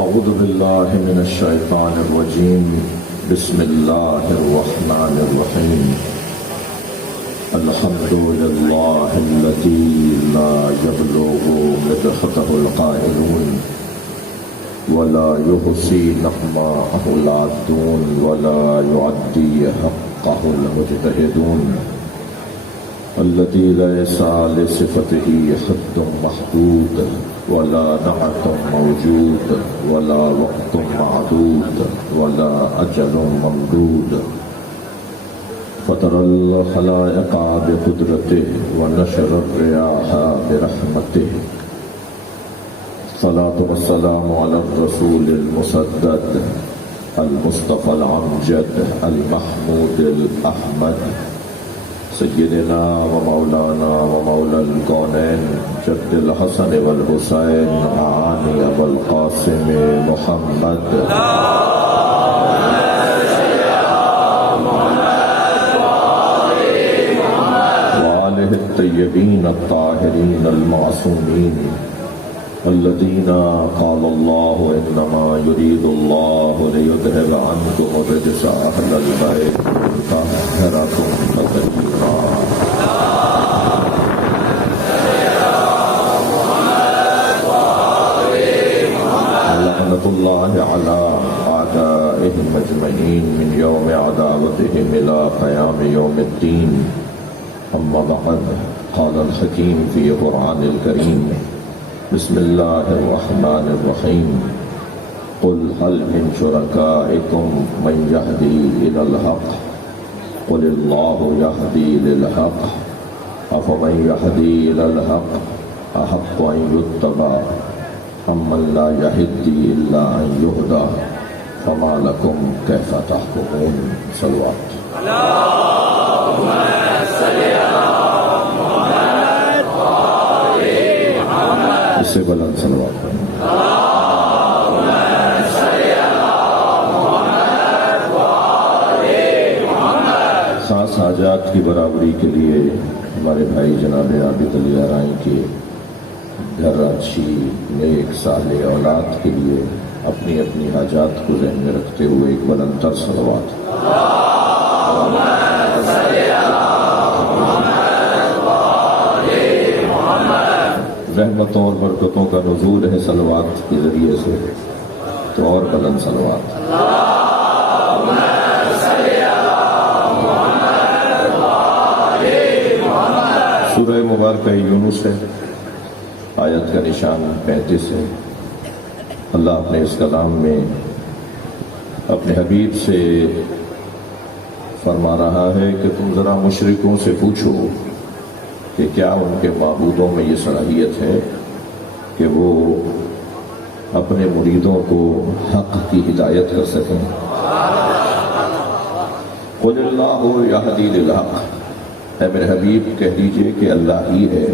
اعوذ باللہ من الشیطان الرجیم بسم اللہ الرحمن الرحیم الحمد للہ الذی لا یبلغ مدحته القائلون ولا يحصي نغماءه العادون ولا يعدي حقه المجتهدون الذي ليس لصفته حد محدود ولا نعت موجود ولا وقت معدود ولا أجل ممدود فطر الخلائق بقدرته ونشر الرياح برحمته الصلاة والسلام على الرسول المسدد المصطفى الأمجد المحمود الأحمد سیدنا و مولانا و مولا الکونین جد الحسن والحسین معانی ابو القاسم محمد وآلہ الطیبین الطاہرین المعصومین الذين قال الله إنما يريد الله ليذهب عنكم الرجس أهل البيت ويطهركم تطهيرا لعنة الله على أعدائهم أجمعين من يوم عداوتهم إلى قيام يوم الدين أما بعد قال الحكيم في القرآن الكريم بسم الله الرحمن الرحيم قل هل من شركائكم من يهدي إلى الحق قل الله يهدي للحق أفمن يهدي إلى الحق أحق أن يتبع أمن لا يهدي إلا أن يهدى فما لكم كيف تحكمون صلوات اللهم صل على اس سے بلند صلوات خاص حاجات کی برابری کے لیے ہمارے بھائی جناب عابد علی آرائی کے گھر اچھی نیک صالح اولاد کے لیے اپنی اپنی حاجات کو ذہن میں رکھتے ہوئے ایک بلند تر صلوات رحمتوں اور برکتوں کا نزول ہے صلوات کے ذریعے سے تو اور بلند صلوات سورہ مبارکہ یونس ہے آیت کا نشان 35 ہے اللہ اپنے اس کلام میں اپنے حبیب سے فرما رہا ہے کہ تم ذرا مشرکوں سے پوچھو کہ کیا ان کے معبودوں میں یہ صلاحیت ہے کہ وہ اپنے مریدوں کو حق کی ہدایت کر سکیں قل اللہ یہدی للحق اے میرے حبیب کہہ دیجئے کہ اللہ ہی ہے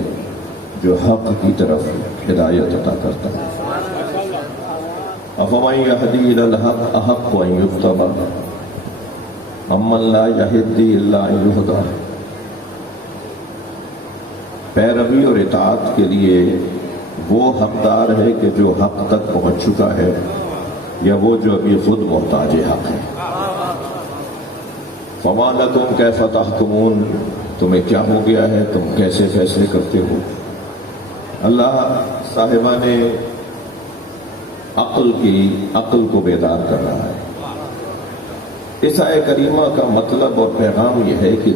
جو حق کی طرف ہدایت عطا کرتا ہے افمن یہدی الی الحق احق ان یتبع امن لا یہدی الا ان یہدی پیروی اور اطاعت کے لیے وہ حقدار ہے کہ جو حق تک پہنچ چکا ہے یا وہ جو ابھی خود محتاج حق ہے فما لکم کیف تحکمون تمہیں کیا ہو گیا ہے تم کیسے فیصلے کرتے ہو اللہ صاحبان عقل کو بیدار کر رہا ہے اس آیت کریمہ کا مطلب اور پیغام یہ ہے کہ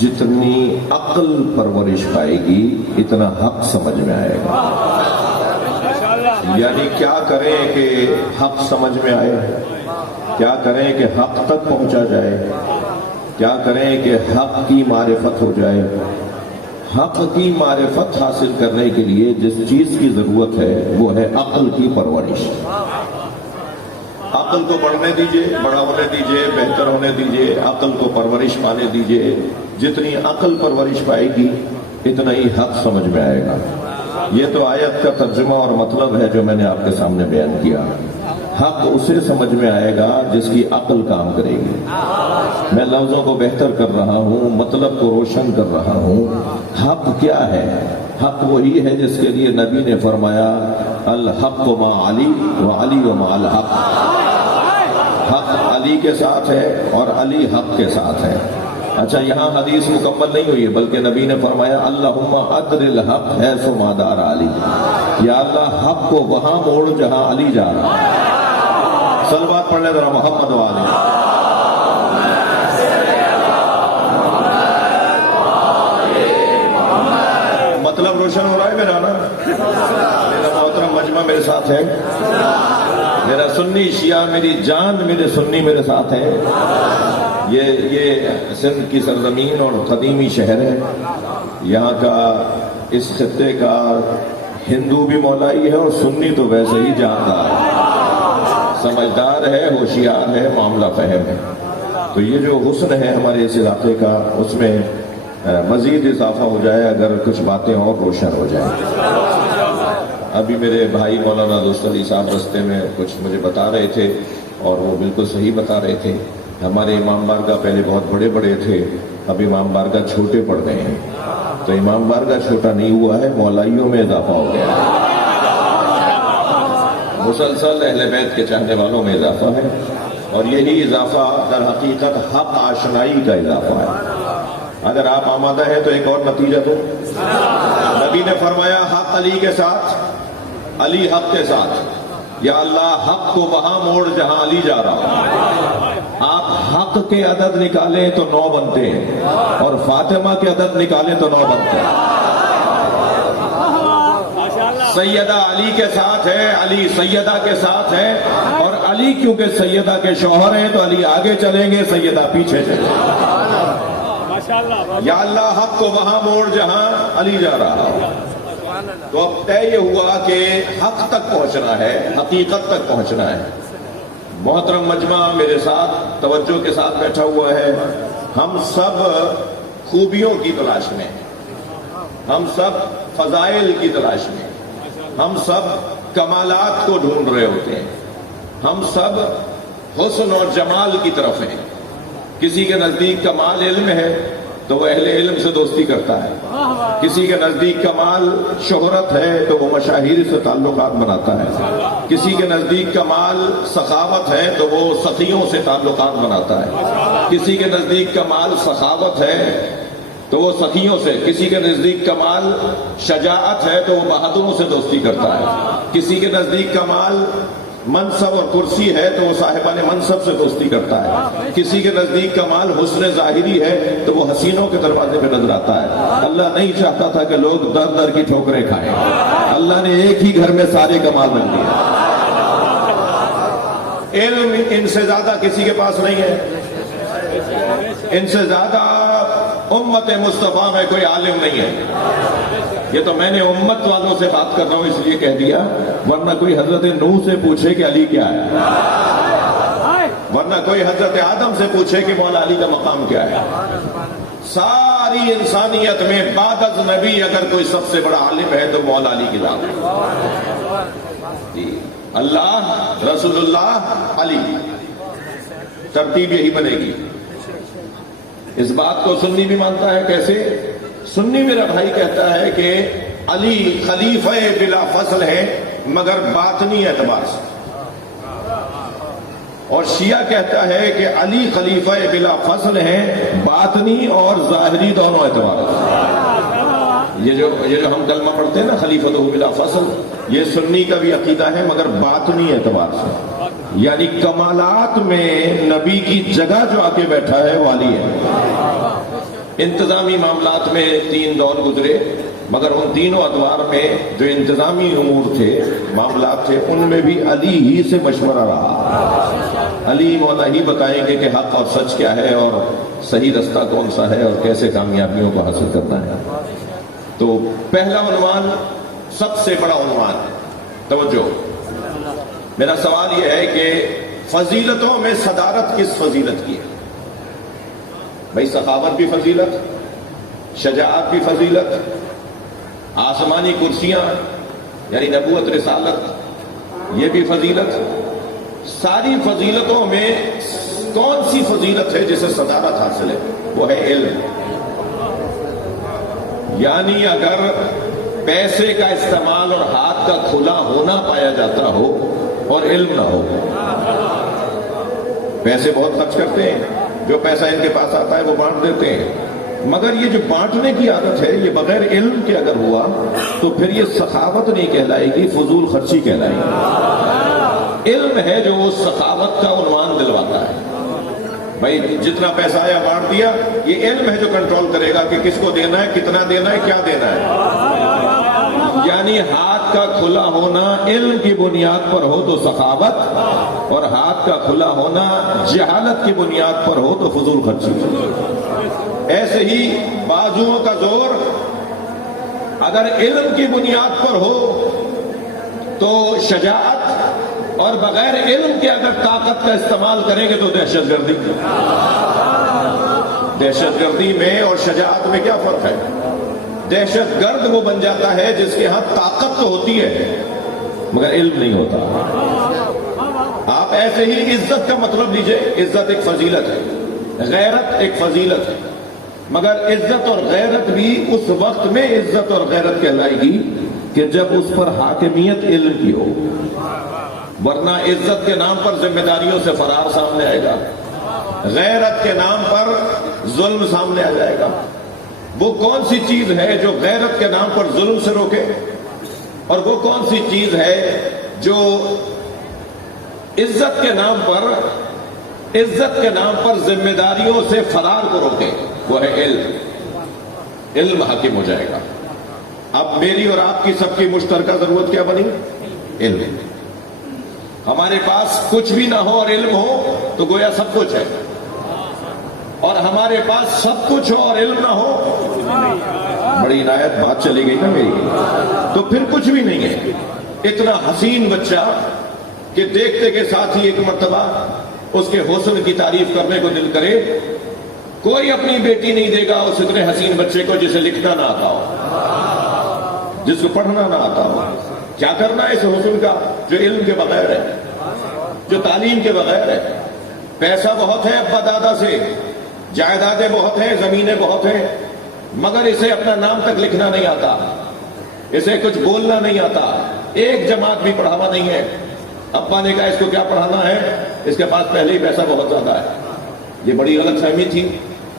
جتنی عقل پرورش پائے گی اتنا حق سمجھ میں آئے گا یعنی کیا کریں کہ حق سمجھ میں آئے کیا کریں کہ حق تک پہنچا جائے کیا کریں کہ حق کی معرفت ہو جائے حق کی معرفت حاصل کرنے کے لیے جس چیز کی ضرورت ہے وہ ہے عقل کی پرورش۔ عقل کو بڑھنے دیجئے، بڑا ہونے دیجئے، بہتر ہونے دیجئے، عقل کو پرورش پانے دیجئے۔ جتنی عقل پرورش پائے گی اتنا ہی حق سمجھ میں آئے گا۔ یہ تو آیت کا ترجمہ اور مطلب ہے جو میں نے آپ کے سامنے بیان کیا۔ حق اسے سمجھ میں آئے گا جس کی عقل کام کرے گی۔ میں لفظوں کو بہتر کر رہا ہوں، مطلب کو روشن کر رہا ہوں۔ حق کیا ہے؟ حق وہی ہے جس کے لیے نبی نے فرمایا الحق ما علی وعلی وما الحق۔ حق علی کے ساتھ ہے اور علی حق کے ساتھ ہے۔ اچھا، یہاں حدیث مکمل نہیں ہوئی ہے بلکہ نبی نے فرمایا اللہم ادر الحق حیث ما دار علی، یا اللہ حق کو وہاں موڑ جہاں علی جا رہا ہے۔ صلوات پڑھ لیں ذرا محمد والے۔ مطلب روشن ہو رہا ہے میرا نا؟ میرا محترم مجمع میرے ساتھ ہے، میرا سنی شیعہ میری جان میرے سنی میرے ساتھ ہے۔ یہ سندھ کی سرزمین اور قدیمی شہر ہے، یہاں کا اس خطے کا ہندو بھی مولائی ہے اور سنی تو ویسے ہی جاندار ہے، سمجھدار ہے، ہوشیار ہے، معاملہ فہم ہے۔ تو یہ جو حسن ہے ہمارے اس علاقے کا، اس میں مزید اضافہ ہو جائے اگر کچھ باتیں اور روشن ہو جائیں۔ ابھی میرے بھائی مولانا دوست علی صاحب رستے میں کچھ مجھے بتا رہے تھے اور وہ بالکل صحیح بتا رہے تھے۔ ہمارے امام بارگاہ پہلے بہت بڑے بڑے تھے، اب امام بارگاہ چھوٹے پڑ گئے ہیں۔ تو امام بارگاہ چھوٹا نہیں ہوا ہے، مولائیوں میں اضافہ ہو گیا ہے۔ مسلسل اہل بیت کے چاہنے والوں میں اضافہ ہے، اور یہی اضافہ در حقیقت حق آشنائی کا اضافہ ہے۔ اگر آپ آمادہ ہیں تو ایک اور نتیجہ دو۔ نبی نے فرمایا حق علی کے ساتھ، علی حق کے ساتھ، یا اللہ حق کو وہاں موڑ جہاں علی جا رہا۔ آپ حق کے عدد نکالیں تو 9 بنتے ہیں، اور فاطمہ کے عدد نکالیں تو 9 بنتے ہیں۔ سیدہ علی کے ساتھ ہے، علی سیدہ کے ساتھ ہے، اور علی کیونکہ سیدہ کے شوہر ہیں تو علی آگے چلیں گے، سیدہ پیچھے چلیں گے۔ یا اللہ حق کو وہاں موڑ جہاں علی جا رہا۔ تو اب طے یہ ہوا کہ حق تک پہنچنا ہے، حقیقت تک پہنچنا ہے۔ محترم مجمع میرے ساتھ توجہ کے ساتھ بیٹھا ہوا ہے۔ ہم سب خوبیوں کی تلاش میں، ہم سب فضائل کی تلاش میں، ہم سب کمالات کو ڈھونڈ رہے ہوتے ہیں، ہم سب حسن اور جمال کی طرف ہیں۔ کسی کے نزدیک کمال علم ہے تو وہ اہل علم سے دوستی کرتا ہے، کسی کے نزدیک کمال شہرت ہے تو وہ مشاہیر سے تعلقات بناتا ہے، کسی کے نزدیک کمال سخاوت ہے تو وہ سخیوں سے تعلقات بناتا ہے، کسی کے نزدیک کمال سخاوت ہے تو وہ سخیوں سے، کسی کے نزدیک کمال شجاعت ہے تو وہ بہادروں سے دوستی کرتا ہے، کسی کے نزدیک کمال منصب اور کرسی ہے تو وہ صاحبان منصب سے دوستی کرتا ہے، کسی کے نزدیک کمال حسن ظاہری ہے تو وہ حسینوں کے دروازے پہ نظر آتا ہے۔ اللہ نہیں چاہتا تھا کہ لوگ در در کی ٹھوکریں کھائیں، اللہ نے ایک ہی گھر میں سارے کمال رکھ دیا۔ علم ان سے زیادہ کسی کے پاس نہیں ہے، ان سے زیادہ امت مصطفیٰ میں کوئی عالم نہیں ہے۔ یہ تو میں نے امت والوں سے بات کر رہا ہوں اس لیے کہہ دیا، ورنہ کوئی حضرت نوح سے پوچھے کہ علی کیا ہے، ورنہ کوئی حضرت آدم سے پوچھے کہ مولا علی کا مقام کیا ہے۔ ساری انسانیت میں بعد از نبی اگر کوئی سب سے بڑا عالم ہے تو مولا علی کی ذات ہے۔ اللہ، رسول اللہ، علی، ترتیب یہی بنے گی۔ اس بات کو سنی بھی مانتا ہے۔ کیسے؟ سنی میرا بھائی کہتا ہے کہ علی خلیفہ بلا فصل ہے مگر باطنی اعتبار سے، اور شیعہ کہتا ہے کہ علی خلیفہ بلا فصل ہے باطنی اور ظاہری دونوں اعتبار سے۔ یہ جو ہم کلمہ پڑھتے ہیں نا خلیفۃ بلا فصل، یہ سنی کا بھی عقیدہ ہے مگر باطنی اعتبار سے، یعنی کمالات میں نبی کی جگہ جو آ کے بیٹھا ہے وہ علی ہے۔ انتظامی معاملات میں 3 دور گزرے، مگر ان تینوں ادوار میں جو انتظامی امور تھے، معاملات تھے، ان میں بھی علی ہی سے مشورہ رہا۔ علی مولا ہی بتائیں گے کہ حق اور سچ کیا ہے اور صحیح رستہ کون سا ہے اور کیسے کامیابیوں کو حاصل کرنا ہے۔ تو پہلا عنوان سب سے بڑا عنوان ہے، توجہ۔ میرا سوال یہ ہے کہ فضیلتوں میں صدارت کس فضیلت کی ہے؟ بھائی سخاوت بھی فضیلت، شجاعت بھی فضیلت، آسمانی کرسیاں یعنی نبوت رسالت یہ بھی فضیلت۔ ساری فضیلتوں میں کون سی فضیلت ہے جسے صدارت حاصل ہے؟ وہ ہے علم۔ یعنی اگر پیسے کا استعمال اور ہاتھ کا کھلا ہونا پایا جاتا ہو اور علم نہ ہو، پیسے بہت خرچ کرتے ہیں، جو پیسہ ان کے پاس آتا ہے وہ بانٹ دیتے ہیں، مگر یہ جو بانٹنے کی عادت ہے یہ بغیر علم کے اگر ہوا تو پھر یہ سخاوت نہیں کہلائے گی، فضول خرچی کہلائے گی۔ علم ہے جو اس سخاوت کا عنوان دلواتا ہے۔ بھائی جتنا پیسہ آیا بانٹ دیا، یہ علم ہے جو کنٹرول کرے گا کہ کس کو دینا ہے، کتنا دینا ہے، کیا دینا ہے۔ یعنی ہاتھ کا کھلا ہونا علم کی بنیاد پر ہو تو سخاوت، اور ہاتھ کا کھلا ہونا جہالت کی بنیاد پر ہو تو فضول خرچی۔ ایسے ہی بازوؤں کا زور اگر علم کی بنیاد پر ہو تو شجاعت، اور بغیر علم کے اگر طاقت کا استعمال کریں گے تو دہشت گردی۔ دہشت گردی میں اور شجاعت میں کیا فرق ہے؟ دہشت گرد وہ بن جاتا ہے جس کے ہاں طاقت تو ہوتی ہے مگر علم نہیں ہوتا۔ آپ ایسے ہی عزت کا مطلب لیجئے، عزت ایک فضیلت ہے، غیرت ایک فضیلت ہے، مگر عزت اور غیرت بھی اس وقت میں عزت اور غیرت کہلائے گی کہ جب اس پر حاکمیت علم کی ہو، ورنہ عزت کے نام پر ذمہ داریوں سے فرار سامنے آئے گا، غیرت کے نام پر ظلم سامنے آ جائے گا۔ وہ کون سی چیز ہے جو غیرت کے نام پر ظلم سے روکے، اور وہ کون سی چیز ہے جو عزت کے نام پر ذمہ داریوں سے فرار کو روکے؟ وہ ہے علم۔ علم حاکم ہو جائے گا۔ اب میری اور آپ کی سب کی مشترکہ ضرورت کیا بنی؟ علم۔ ہمارے پاس کچھ بھی نہ ہو اور علم ہو تو گویا سب کچھ ہے، اور ہمارے پاس سب کچھ ہو اور علم نہ ہو، بڑی عنایت بات چلی گئی نا میری، تو پھر کچھ بھی نہیں ہے۔ اتنا حسین بچہ کہ دیکھتے کے ساتھ ہی ایک مرتبہ اس کے حسن کی تعریف کرنے کو دل کرے، کوئی اپنی بیٹی نہیں دے گا اس اتنے حسین بچے کو جسے لکھنا نہ آتا ہو، جس کو پڑھنا نہ آتا ہو۔ کیا کرنا ہے اس حسن کا جو علم کے بغیر ہے، جو تعلیم کے بغیر ہے؟ پیسہ بہت ہے ابا دادا سے، جائیدادیں بہت ہیں، زمینیں بہت ہیں، مگر اسے اپنا نام تک لکھنا نہیں آتا، اسے کچھ بولنا نہیں آتا، ایک جماعت بھی پڑھاوا نہیں ہے۔ ابا نے کہا اس کو کیا پڑھانا ہے، اس کے پاس پہلے ہی پیسہ بہت زیادہ ہے۔ یہ بڑی غلط فہمی تھی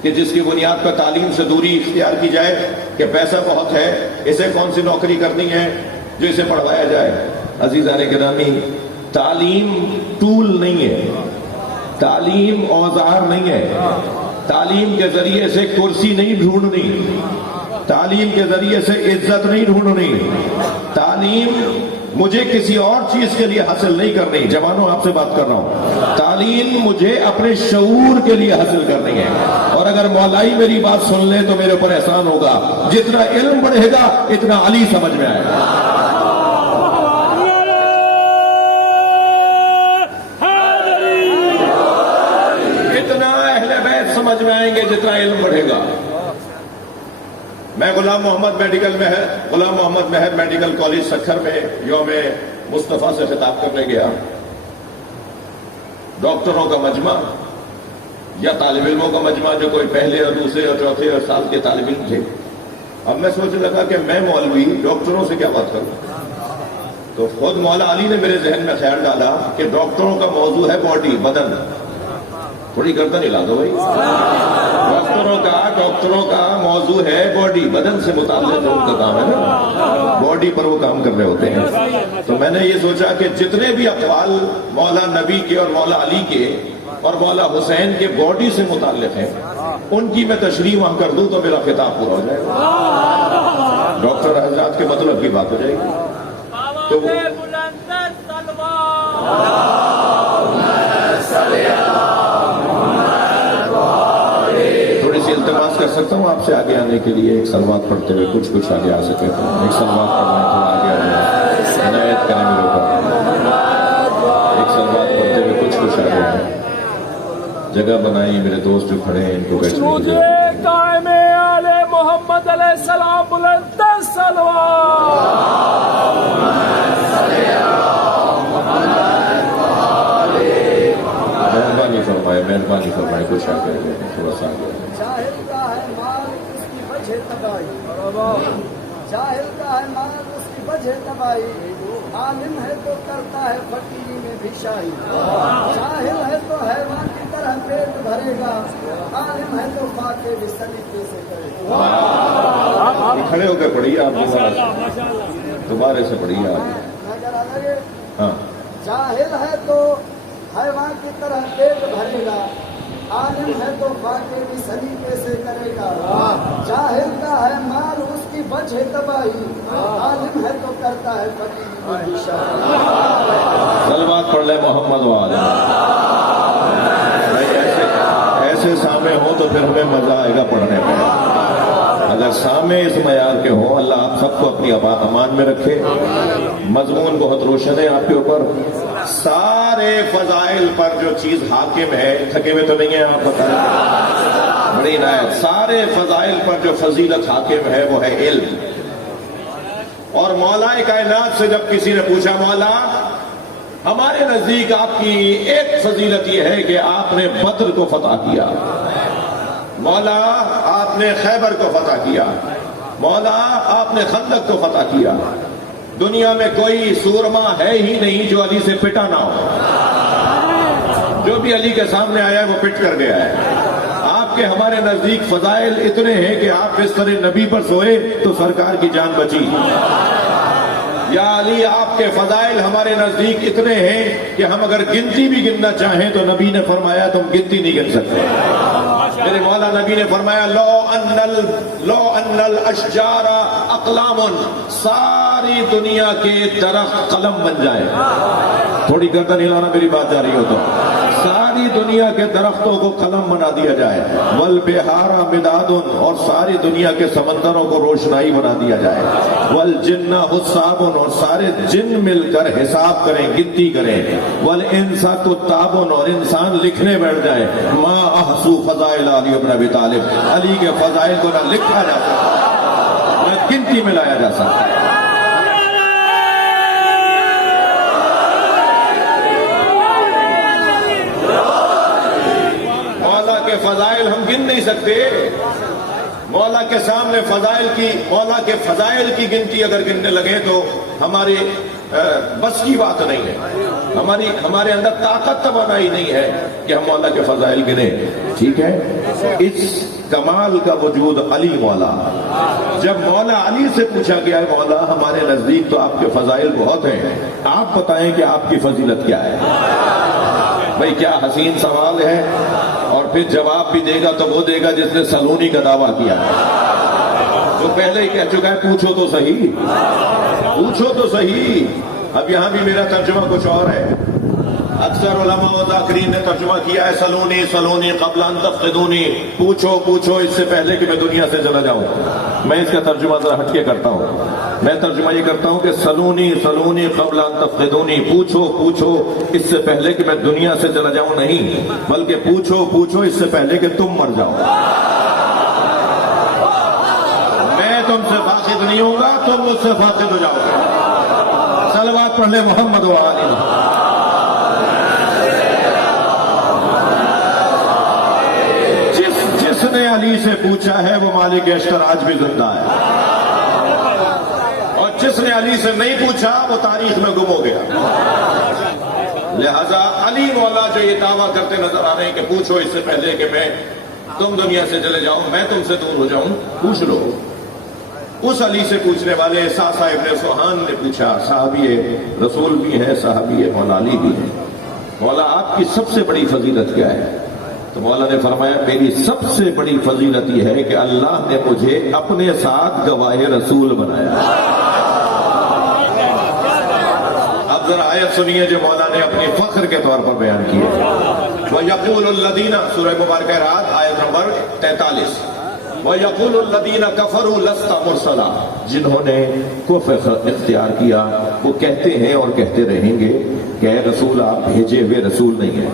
کہ جس کی بنیاد پر تعلیم سے دوری اختیار کی جائے کہ پیسہ بہت ہے، اسے کون سی نوکری کرنی ہے جو اسے پڑھوایا جائے۔ عزیزان گرامی، تعلیم ٹول نہیں ہے، تعلیم اوزار نہیں ہے، تعلیم کے ذریعے سے کرسی نہیں ڈھونڈنی، تعلیم کے ذریعے سے عزت نہیں ڈھونڈنی، تعلیم مجھے کسی اور چیز کے لیے حاصل نہیں کرنی۔ جوانوں آپ سے بات کر رہا ہوں، تعلیم مجھے اپنے شعور کے لیے حاصل کرنی ہے، اور اگر مولائی میری بات سن لیں تو میرے اوپر احسان ہوگا، جتنا علم بڑھے گا اتنا علی سمجھ میں آئے گا۔ اتنا اہل بیت سمجھ میں آئیں گے جتنا علم بڑھے گا۔ میں غلام محمد مہر میڈیکل کالج سکھر میں یوم مصطفیٰ سے خطاب کرنے گیا۔ ڈاکٹروں کا مجمع یا طالب علموں کا مجمع جو کوئی پہلے اور دوسرے اور چوتھے اور سال کے طالب علم تھے۔ اب میں سوچنے لگا کہ میں مولوی ڈاکٹروں سے کیا بات کروں، تو خود مولا علی نے میرے ذہن میں خیال ڈالا کہ ڈاکٹروں کا موضوع ہے باڈی، بدن۔ تھوڑی گردن ہلا دو بھائی، ڈاکٹروں کا موضوع ہے باڈی، بدن سے متعلق ان کا کام ہے نا، باڈی پر وہ کام کر رہے ہوتے ہیں۔ تو میں نے یہ سوچا کہ جتنے بھی اقوال مولا نبی کے اور مولا علی کے اور مولا حسین کے باڈی سے متعلق ہیں، ان کی میں تشریح وہاں کر دوں تو میرا خطاب پورا ہو جائے گا، ڈاکٹر حضرات کے مطلب کی بات ہو جائے گی۔ تو تھوڑی سی التماس کر سکتا ہوں آپ سے آگے آنے کے لیے؟ ایک سلوات پڑھتے ہوئے کچھ آگے آ سکے تو ایک سلوات پڑھنا ہے، تھوڑا آگے آ جائے، عنایت کریں میرے اوپر۔ ایک سلوات پڑھتے ہوئے کچھ آگے آئے، جگہ بنائی میرے دوست جو کھڑے ہیں ان کو بیٹھنے دیجیے۔ قائم آل محمد علیہ السلام بلند مہربانی فرمائے کچھ آگے آئے، تھوڑا سا آگے آئے۔ جاہل کا ہے مال اس کی وجہ تباہی، جاہل کا ہے مال اس کی وجہ تباہی، عالم ہے تو کرتا ہے فقیری میں بھی شاہی، جاہل ہے تو حیوان کی طرح پیٹ بھرے گا، عالم ہے تو فاتح بھی سلیقے سے کرے گا۔ کھڑے ہو کے پڑھیے آپ، دوبارہ سے پڑھیے آپ۔ نظر آ لگے، ہاں، جاہل ہے تو حیوان کی طرح پیٹ بھرے گا، عالم ہے تو فاتح بھی سلیقے سے کرے گا، جاہل کا ہے مال اس کی وجہ تباہی، عالم ہے تو کرتا ہے فقیری میں بھی شاہی۔ صلوات پڑھ لے محمد والے۔ ایسے سامنے ہو تو پھر ہمیں مزہ آئے گا پڑھنے میں۔ اگر سامنے اس معیار کے ہوں، اللہ آپ سب کو اپنی امان میں رکھے۔ مضمون بہت روشن ہے آپ کے اوپر، سارے فضائل پر جو چیز حاکم ہے، تھکے ہوئے تو نہیں ہیں آپ بتائیں، بڑی عنایت، سارے فضائل پر جو فضیلت حاکم ہے وہ ہے علم۔ اور مولا کائنات سے جب کسی نے پوچھا مولا ہمارے نزدیک آپ کی ایک فضیلت یہ ہے کہ آپ نے بدر کو فتح کیا، مولا آپ نے خیبر کو فتح کیا، مولا آپ نے خندق کو فتح کیا، دنیا میں کوئی سورما ہے ہی نہیں جو علی سے پٹا نہ ہو، جو بھی علی کے سامنے آیا ہے وہ پٹ کر گیا ہے۔ آپ کے ہمارے نزدیک فضائل اتنے ہیں کہ آپ بستر نبی پر سوئے تو سرکار کی جان بچی۔ یا علی آپ کے فضائل ہمارے نزدیک اتنے ہیں کہ ہم اگر گنتی بھی گننا چاہیں تو نبی نے فرمایا تم گنتی نہیں گن سکتے۔ میرے مولا نبی نے فرمایا لو ان الاشجار اقلام، ساری دنیا کے درخت قلم بن جائیں، تھوڑی گردن ہلانا میری بات جا رہی ہو تو، ساری دنیا کے درختوں کو قلم بنا دیا جائے، والبحار مداد، اور ساری دنیا کے سمندروں کو روشنائی بنا دیا جائے، والجن حساب، اور سارے جن مل کر حساب کریں، گنتی کریں، والانس کتاب، اور انسان لکھنے بیٹھ جائے، ما احصو فضائل علی ابن ابی طالب، علی کے فضائل کو نہ لکھا جا سکتا نہ گنتی میں لایا جا سکتا۔ مولا کے فضائل ہم گن نہیں سکتے، مولا کے سامنے مولا کے فضائل کی گنتی اگر گننے لگے تو ہماری بس کی بات نہیں ہے، ہمارے اندر طاقت توانائی نہیں ہے کہ ہم مولا کے فضائل گنیں، ٹھیک ہے۔ اس کمال کا وجود علی مولا، جب مولا علی سے پوچھا گیا ہے مولا ہمارے نزدیک تو آپ کے فضائل بہت ہیں، آپ بتائیں کہ آپ کی فضیلت کیا ہے۔ بھئی کیا حسین سوال ہے، اور پھر جواب بھی دے گا تو وہ دے گا جس نے سلونی کا دعویٰ کیا ہے، جو پہلے ہی کہہ چکا ہے پوچھو تو صحیح، پوچھو تو صحیح۔ اب یہاں بھی میرا ترجمہ کچھ اور ہے، اکثر علماء و ذاکرین نے ترجمہ کیا ہے سلونی سلونی قبل ان تفقدونی، پوچھو پوچھو اس سے پہلے کہ میں دنیا سے چلا جاؤں۔ میں اس کا ترجمہ ذرا ہٹ کے کرتا ہوں، میں ترجمہ یہ کرتا ہوں کہ سلونی سلونی قبل ان تفقدونی، پوچھو پوچھو اس سے پہلے کہ میں دنیا سے چلا جاؤں نہیں، بلکہ پوچھو پوچھو اس سے پہلے کہ تم مر جاؤ۔ میں تم سے فاقد نہیں ہوں گا، تم مجھ سے فاقد ہو جاؤ گے۔ صلوات پڑھ لے محمد و آلہ۔ جس نے علی سے پوچھا ہے وہ مالک اشتر آج بھی زندہ ہے، اور جس نے علی سے نہیں پوچھا وہ تاریخ میں گم ہو گیا۔ لہذا علی مولا جو یہ دعویٰ کرتے نظر آ رہے ہیں کہ پوچھو اس سے پہلے کہ میں تم دنیا سے چلے جاؤں، میں تم سے دور ہو جاؤں، پوچھ لو۔ اس علی سے پوچھنے والے ساسا ابن سوہان نے پوچھا، صحابی رسول بھی ہے، صحابی مولا علی بھی ہے، مولا آپ کی سب سے بڑی فضیلت کیا ہے؟ تو مولا نے فرمایا میری سب سے بڑی فضیلت یہ ہے کہ اللہ نے مجھے اپنے ساتھ گواہ رسول بنایا۔ اب ذرا آیت سنیے جو مولا نے اپنی فخر کے طور پر بیان کی ہے۔ وَيَقُولُ الَّذِينَ، سورہ مبارکہ رات آیت نمبر 43، وَيَقُولُ الَّذِينَ كَفَرُوا لَسْتَ مُرْسَلًا، جنہوں نے کفر اختیار کیا وہ کہتے ہیں اور کہتے رہیں گے کہ اے رسول آپ بھیجے ہوئے رسول نہیں ہیں،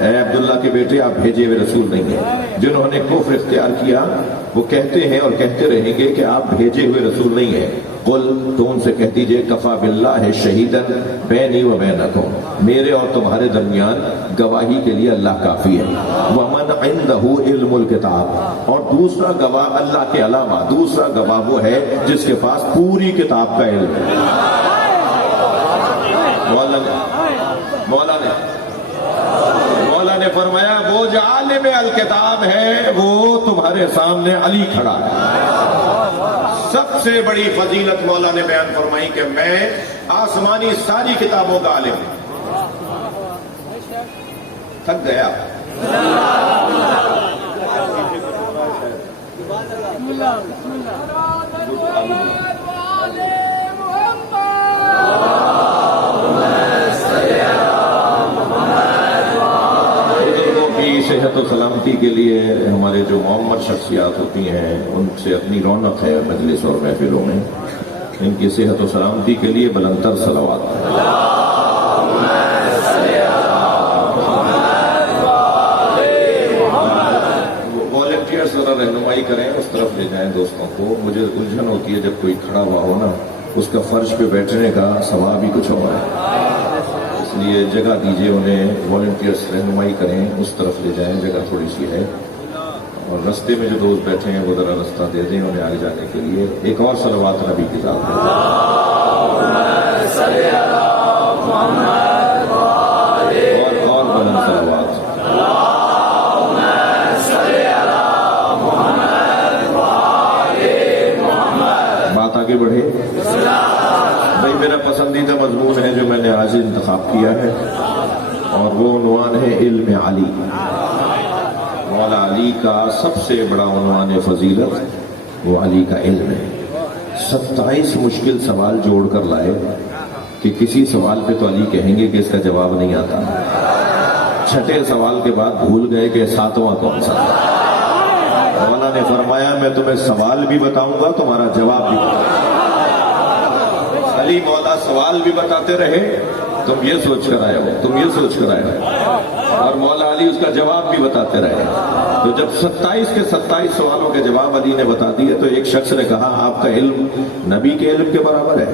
اے عبداللہ کے بیٹے آپ بھیجے ہوئے رسول نہیں ہیں۔ جنہوں نے کفر اختیار کیا وہ کہتے ہیں اور کہتے رہیں گے کہ آپ بھیجے ہوئے رسول نہیں ہیں۔ قل، تو ان سے کہہ دیجئے کفا باللہ شہیدن بینی و بینکم، میرے اور تمہارے درمیان گواہی کے لیے اللہ کافی ہے۔ ومن عندہ علم الکتاب، اور دوسرا گواہ اللہ کے علاوہ دوسرا گواہ وہ ہے جس کے پاس پوری کتاب کا علم ہے۔ مولا نے فرمایا وہ جو عالم الکتاب ہے وہ تمہارے سامنے علی کھڑا ہے۔ سب سے بڑی فضیلت مولا نے بیان فرمائی کہ میں آسمانی ساری کتابوں کا عالم ہوں۔ تھک گیا؟ صحت و سلامتی کے لیے ہمارے جو معمر شخصیات ہوتی ہیں ان سے اپنی رونق ہے مجلس اور محفلوں میں، ان کی صحت و سلامتی کے لیے بلندتر صلوات۔ والنٹیئرز ذرا رہنمائی کریں، اس طرف لے جائیں دوستوں کو۔ مجھے الجھن ہوتی ہے جب کوئی کھڑا ہوا ہو نا، اس کا فرش پہ بیٹھنے کا ثواب ہی کچھ اور ہے، اس لیے جگہ دیجیے انہیں۔ والنٹیئرز رہنمائی کریں، اس طرف لے جائیں، جگہ تھوڑی سی ہے۔ اور رستے میں جو دوست بیٹھے ہیں وہ ذرا رستہ دے دیں انہیں آگے جانے کے لیے۔ ایک اور صلوات نبی کی ذات ہے۔ اور بلند صلوات۔ بات آگے بڑھے۔ بھائی میرا پسندیدہ مضمون ہے جو میں نے آج انتخاب کیا ہے، اور وہ عنوان ہے علم علی۔ مولا علی کا سب سے بڑا عنوان فضیلت وہ علی کا علم ہے۔ 27 مشکل سوال جوڑ کر لائے کہ کسی سوال پہ تو علی کہیں گے کہ اس کا جواب نہیں آتا، چھٹے سوال کے بعد بھول گئے کہ 7واں کون سا تھا۔ مولا نے فرمایا میں تمہیں سوال بھی بتاؤں گا، تمہارا جواب بھی بتاؤں گا۔ علی مولا سوال بھی بتاتے رہے، تم یہ سوچ کر آئے ہو، تم یہ سوچ کر آئے ہو، اور مولا علی اس کا جواب بھی بتاتے رہے۔ تو جب 27 کے 27 سوالوں کے جواب علی نے بتا دیے تو ایک شخص نے کہا آپ کا علم نبی کے علم کے برابر ہے،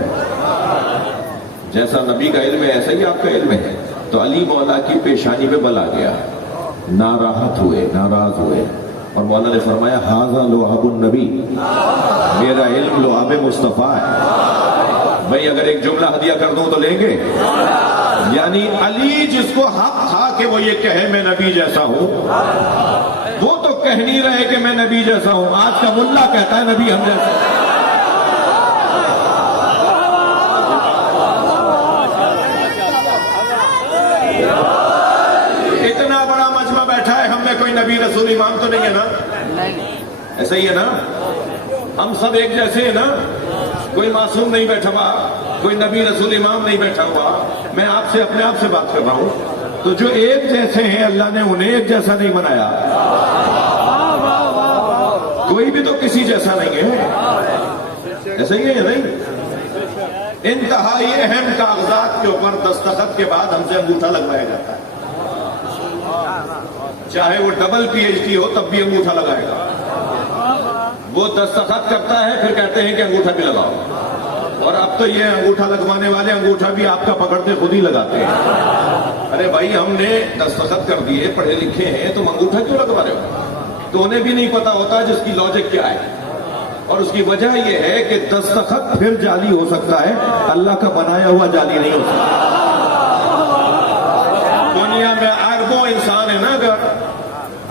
جیسا نبی کا علم ہے ایسا ہی آپ کا علم ہے۔ تو علی مولا کی پیشانی پہ بل آ گیا، ناراحت ہوئے، ناراض ہوئے، اور مولا نے فرمایا ھذا لعاب النبی، میرا علم لعاب مصطفیٰ ہے۔ بھئی اگر ایک جملہ ہدیہ کر دوں تو لیں گے؟ یعنی علی جس کو حق تھا کہ وہ یہ کہے میں نبی جیسا ہوں، وہ تو کہہ نہیں رہے کہ میں نبی جیسا ہوں، آج کا ملا کہتا ہے نبی ہم جیسا۔ اتنا بڑا مجمع بیٹھا ہے، ہم میں کوئی نبی رسول امام تو نہیں ہے نا؟ ایسا ہی ہے نا؟ ہم سب ایک جیسے ہیں نا؟ کوئی معصوم نہیں بیٹھا ہوا، کوئی نبی رسول امام نہیں بیٹھا ہوا۔ میں آپ سے اپنے آپ سے بات کر رہا ہوں، تو جو ایک جیسے ہیں اللہ نے انہیں ایک جیسا نہیں بنایا، کوئی بھی تو کسی جیسا نہیں ہے، ایسا ہی ہے نہیں؟ انتہائی اہم کاغذات کے اوپر دستخط کے بعد ہم سے انگوٹھا لگوایا جاتا ہے، چاہے وہ ڈبل پی ایچ ڈی ہو تب بھی انگوٹھا لگائے گا۔ وہ دستخط کرتا ہے پھر کہتے ہیں کہ انگوٹھا بھی لگاؤ، اور اب تو یہ انگوٹھا لگوانے والے انگوٹھا بھی آپ کا پکڑتے خود ہی لگاتے ہیں۔ ارے بھائی ہم نے دستخط کر دیے، پڑھے لکھے ہیں، تم انگوٹھا کیوں لگوا رہے ہو؟ تو انہیں بھی نہیں پتا ہوتا جس کی لاجک کیا ہے، اور اس کی وجہ یہ ہے کہ دستخط پھر جعلی ہو سکتا ہے، اللہ کا بنایا ہوا جعلی نہیں ہو سکتا۔ دنیا میں اربوں انسان ہے نا،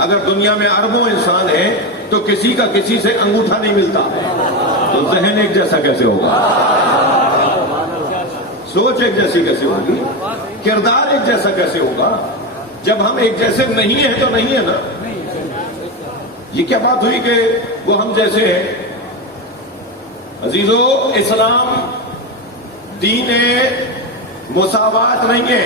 اگر دنیا میں اربوں انسان ہے تو کسی کا کسی سے انگوٹھا نہیں ملتا، تو ذہن ایک جیسا کیسے ہوگا؟ سوچ ایک جیسی کیسے ہوگی؟ کردار ایک جیسا کیسے ہوگا؟ جب ہم ایک جیسے نہیں ہیں تو نہیں ہے نا۔ یہ کیا بات ہوئی کہ وہ ہم جیسے ہیں؟ عزیزو، اسلام دین مساوات نہیں ہے،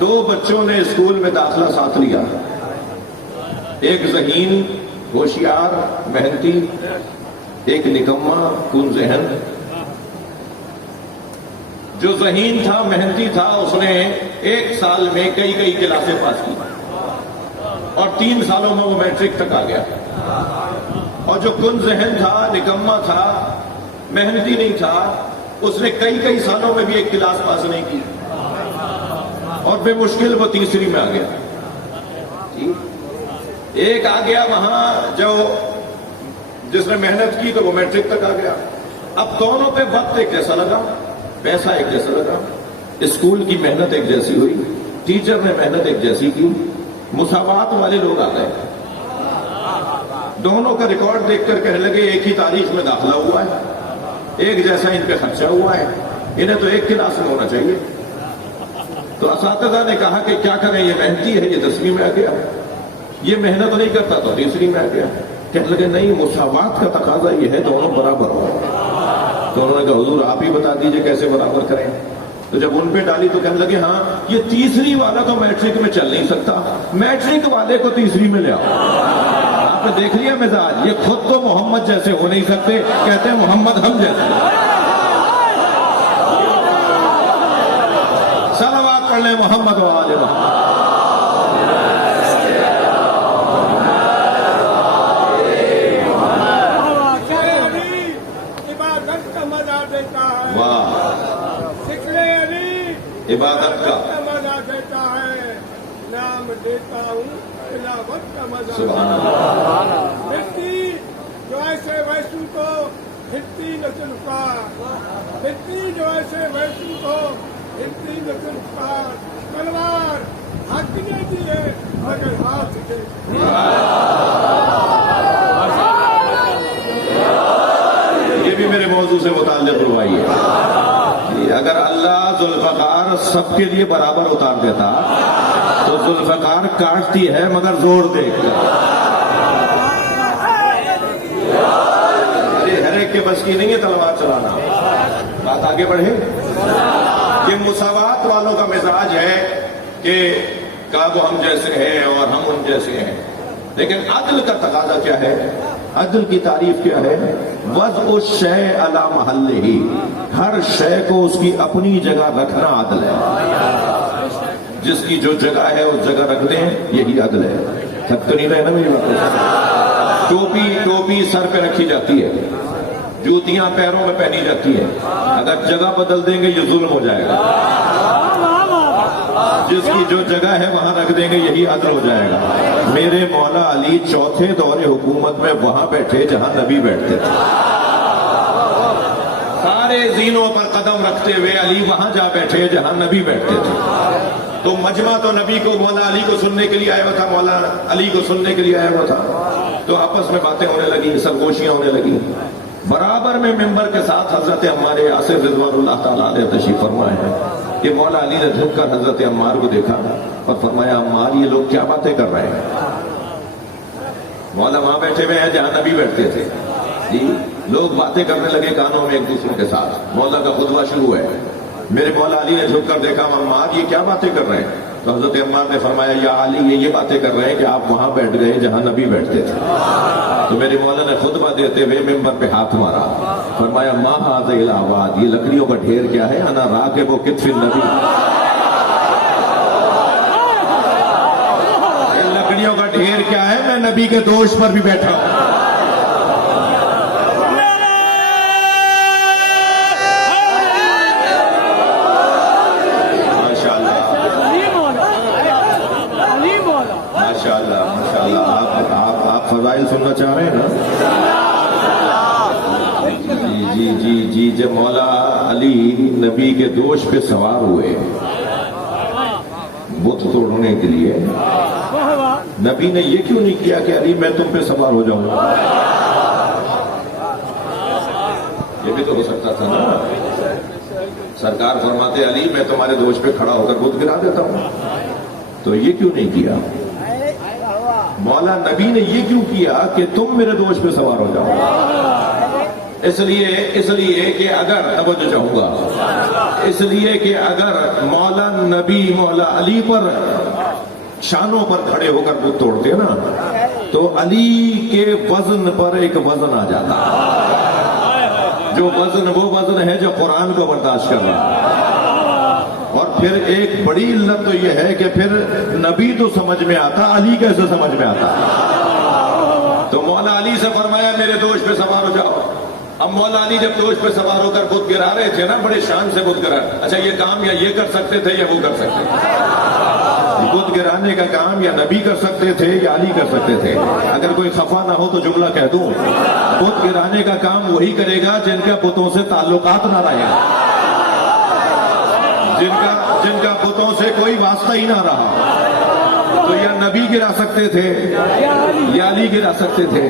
دو بچوں نے اسکول میں داخلہ ساتھ لیا، ایک ذہین ہوشیار محنتی، ایک نکما کن ذہن۔ جو ذہین تھا محنتی تھا اس نے 1 سال میں کئی کلاسیں پاس کی اور 3 سالوں میں وہ میٹرک تک آ گیا، اور جو کن ذہن تھا نکما تھا محنتی نہیں تھا اس نے کئی سالوں میں بھی 1 کلاس پاس نہیں کی اور بے مشکل وہ تیسری میں آ گیا۔ ایک آ گیا وہاں جو جس نے محنت کی تو وہ میٹرک تک آ گیا۔ اب دونوں پہ وقت ایک جیسا لگا، پیسہ ایک جیسا لگا، اسکول کی محنت ایک جیسی ہوئی، ٹیچر نے محنت ایک جیسی کی، مساوات والے لوگ آ گئے، دونوں کا ریکارڈ دیکھ کر کہنے لگے ایک ہی تاریخ میں داخلہ ہوا ہے، ایک جیسا ان پہ خرچہ ہوا ہے، انہیں تو 1 کلاس میں ہونا چاہیے۔ تو اساتذہ نے کہا کہ کیا کریں، یہ محنتی ہے یہ 10ویں میں آ گیا، یہ محنت نہیں کرتا تو تیسری میں آ گیا۔ کہنے لگے نہیں، مساوات کا تقاضا یہ ہے دونوں برابر ہو۔ تو انہوں نے کہا حضور آپ ہی بتا دیجئے کیسے برابر کریں۔ تو جب ان پہ ڈالی تو کہنے لگے ہاں یہ تیسری والا تو میٹرک میں چل نہیں سکتا، میٹرک والے کو تیسری میں لے آؤ۔ آپ نے دیکھ لیا مزاج، یہ خود تو محمد جیسے ہو نہیں سکتے، کہتے ہیں محمد ہم جیسے۔ صلوات پڑھ لیں محمد و آل محمد۔ عبادت کا مزہ دیتا ہے، نام دیتا ہوں تلاوت کا مزہ۔ سبحان اللہ۔ مٹی جو ایسے ویسو کو ہلتی نہ زلفار، مٹی جو ایسے ویسو کو ہلتی نہ زلفار، تلوار حق نے دی ہے مگر ہاتھ دے۔ یہ بھی میرے موضوع سے متعلق روائی ہے۔ اگر اللہ ذوالفقار سب کے لیے برابر اتار دیتا تو ذوالفقار کاٹتی ہے مگر زور دے کر۔ ہر ایک کے بس کی نہیں ہے تلوار چلانا۔ بات آگے بڑھے کہ مساوات والوں کا مزاج ہے کہ کاغو ہم جیسے ہیں اور ہم ان جیسے ہیں، لیکن عدل کا تقاضا کیا ہے؟ عدل کی تعریف کیا ہے؟ وضع الشیء علی محلہ، ہر شے کو اس کی اپنی جگہ رکھنا عدل ہے۔ جس کی جو جگہ ہے اس جگہ رکھ دیں، یہی عدل ہے۔ تھک تو نہیں رہے نا میری بات؟ ٹوپی سر پہ رکھی جاتی ہے، جوتیاں پیروں میں پہنی جاتی ہے، اگر جگہ بدل دیں گے یہ ظلم ہو جائے گا۔ جس کی جو جگہ ہے وہاں رکھ دیں گے یہی عدل ہو جائے گا۔ میرے مولا علی چوتھے دور حکومت میں وہاں بیٹھے جہاں نبی بیٹھتے تھے، سارے زینوں پر قدم رکھتے ہوئے علی وہاں جا بیٹھے جہاں نبی بیٹھتے تھے۔ تو مجمع تو نبی کو مولا علی کو سننے کے لیے آیا ہوا تھا، مولا علی کو سننے کے لیے آیا ہوا تھا، تو آپس میں باتیں ہونے لگی، سرگوشیاں ہونے لگی۔ برابر میں ممبر کے ساتھ حضرت عمار یاسر رضوان اللہ تعالیٰ علیہ تشریف فرمائے ہیں کہ مولا علی نے جھک کر حضرت عمار کو دیکھا اور فرمایا عمار یہ لوگ کیا باتیں کر رہے ہیں؟ مولا وہاں بیٹھے ہوئے ہیں جہاں نبی بیٹھتے تھے۔ جی لوگ باتیں کرنے لگے کانوں میں ایک دوسرے کے ساتھ، مولا کا خطبہ شروع ہے۔ میرے مولا علی نے جھک کر دیکھا عمار یہ کیا باتیں کر رہے ہیں؟ تو حضرت عمار نے فرمایا یا علی یہ باتیں کر رہے ہیں کہ آپ وہاں بیٹھ گئے جہاں نبی بیٹھتے تھے۔ تو میرے مولا نے خطبہ دیتے ہوئے ممبر پہ ہاتھ مارا، فرمایا ما ھذا الآباد، یہ لکڑیوں کا ڈھیر کیا ہے؟ انا راکب کتف النبی، یہ لکڑیوں کا ڈھیر کیا ہے؟ میں نبی کے دوش پر بھی بیٹھا ہوں۔ آپ فضائل سننا چاہ رہے ہیں نا؟ جی جب مولا علی نبی کے دوش پہ سوار ہوئے بت توڑنے کے لیے، نبی نے یہ کیوں نہیں کیا کہ علی میں تم پہ سوار ہو جاؤں؟ یہ بھی تو ہو سکتا تھا نا۔ سرکار فرماتے علی میں تمہارے دوش پہ کھڑا ہو کر بت گرا دیتا ہوں، تو یہ کیوں نہیں کیا؟ مولا نبی نے یہ کیوں کیا کہ تم میرے دوش پہ سوار ہو جاؤ؟ اس لیے کہ اگر توجہ چاہوں گا، اس لیے کہ اگر مولا نبی مولا علی پر شانوں پر کھڑے ہو کر بت توڑتے نا تو علی کے وزن پر ایک وزن آ جاتا، جو وزن وہ وزن ہے جو قرآن کو برداشت کر رہا ہے۔ اور پھر ایک بڑی علت تو یہ ہے کہ پھر نبی تو سمجھ میں آتا، علی کیسے سمجھ میں آتا؟ تو مولا علی سے فرمایا میرے دوش پہ سوار ہو جاؤ۔ اب مولا علی جب دوش پہ سوار ہو کر بت گرا رہے تھے نا، بڑے شان سے بت گرا، اچھا یہ کام یا یہ کر سکتے تھے یا وہ کر سکتے تھے؟ بت گرانے کا کام یا نبی کر سکتے تھے یا علی کر سکتے تھے؟ اگر کوئی خفا نہ ہو تو جملہ کہہ دوں، بت گرانے کا کام وہی کرے گا جن کا بتوں سے تعلقات نہ رہے، جن کا بتوں سے کوئی واسطہ ہی نہ رہا۔ تو یا نبی گرا سکتے تھے یا علی گرا سکتے تھے۔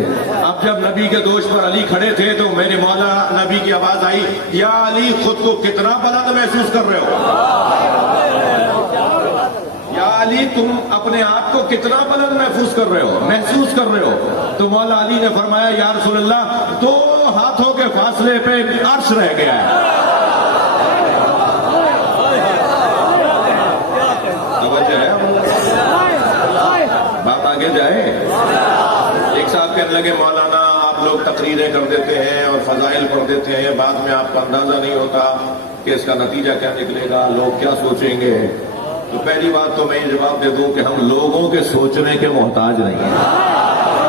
اب جب نبی کے دوش پر علی کھڑے تھے تو میرے مولا نبی کی آواز آئی، یا علی خود کو کتنا بلند محسوس کر رہے ہو؟ یا علی تم اپنے آپ کو کتنا بلند محسوس کر رہے ہو؟ تو مولا علی نے فرمایا یا رسول اللہ 2 ہاتھوں کے فاصلے پہ عرش رہ گیا ہے۔ بات آگے جائے، ایک صاحب کہنے لگے مولانا آپ لوگ تقریریں کر دیتے ہیں اور فضائل پڑھ دیتے ہیں، بعد میں آپ کا اندازہ نہیں ہوتا کہ اس کا نتیجہ کیا نکلے گا، لوگ کیا سوچیں گے۔ تو پہلی بات تو میں یہ جواب دے دوں کہ ہم لوگوں کے سوچنے کے محتاج نہیں ہیں،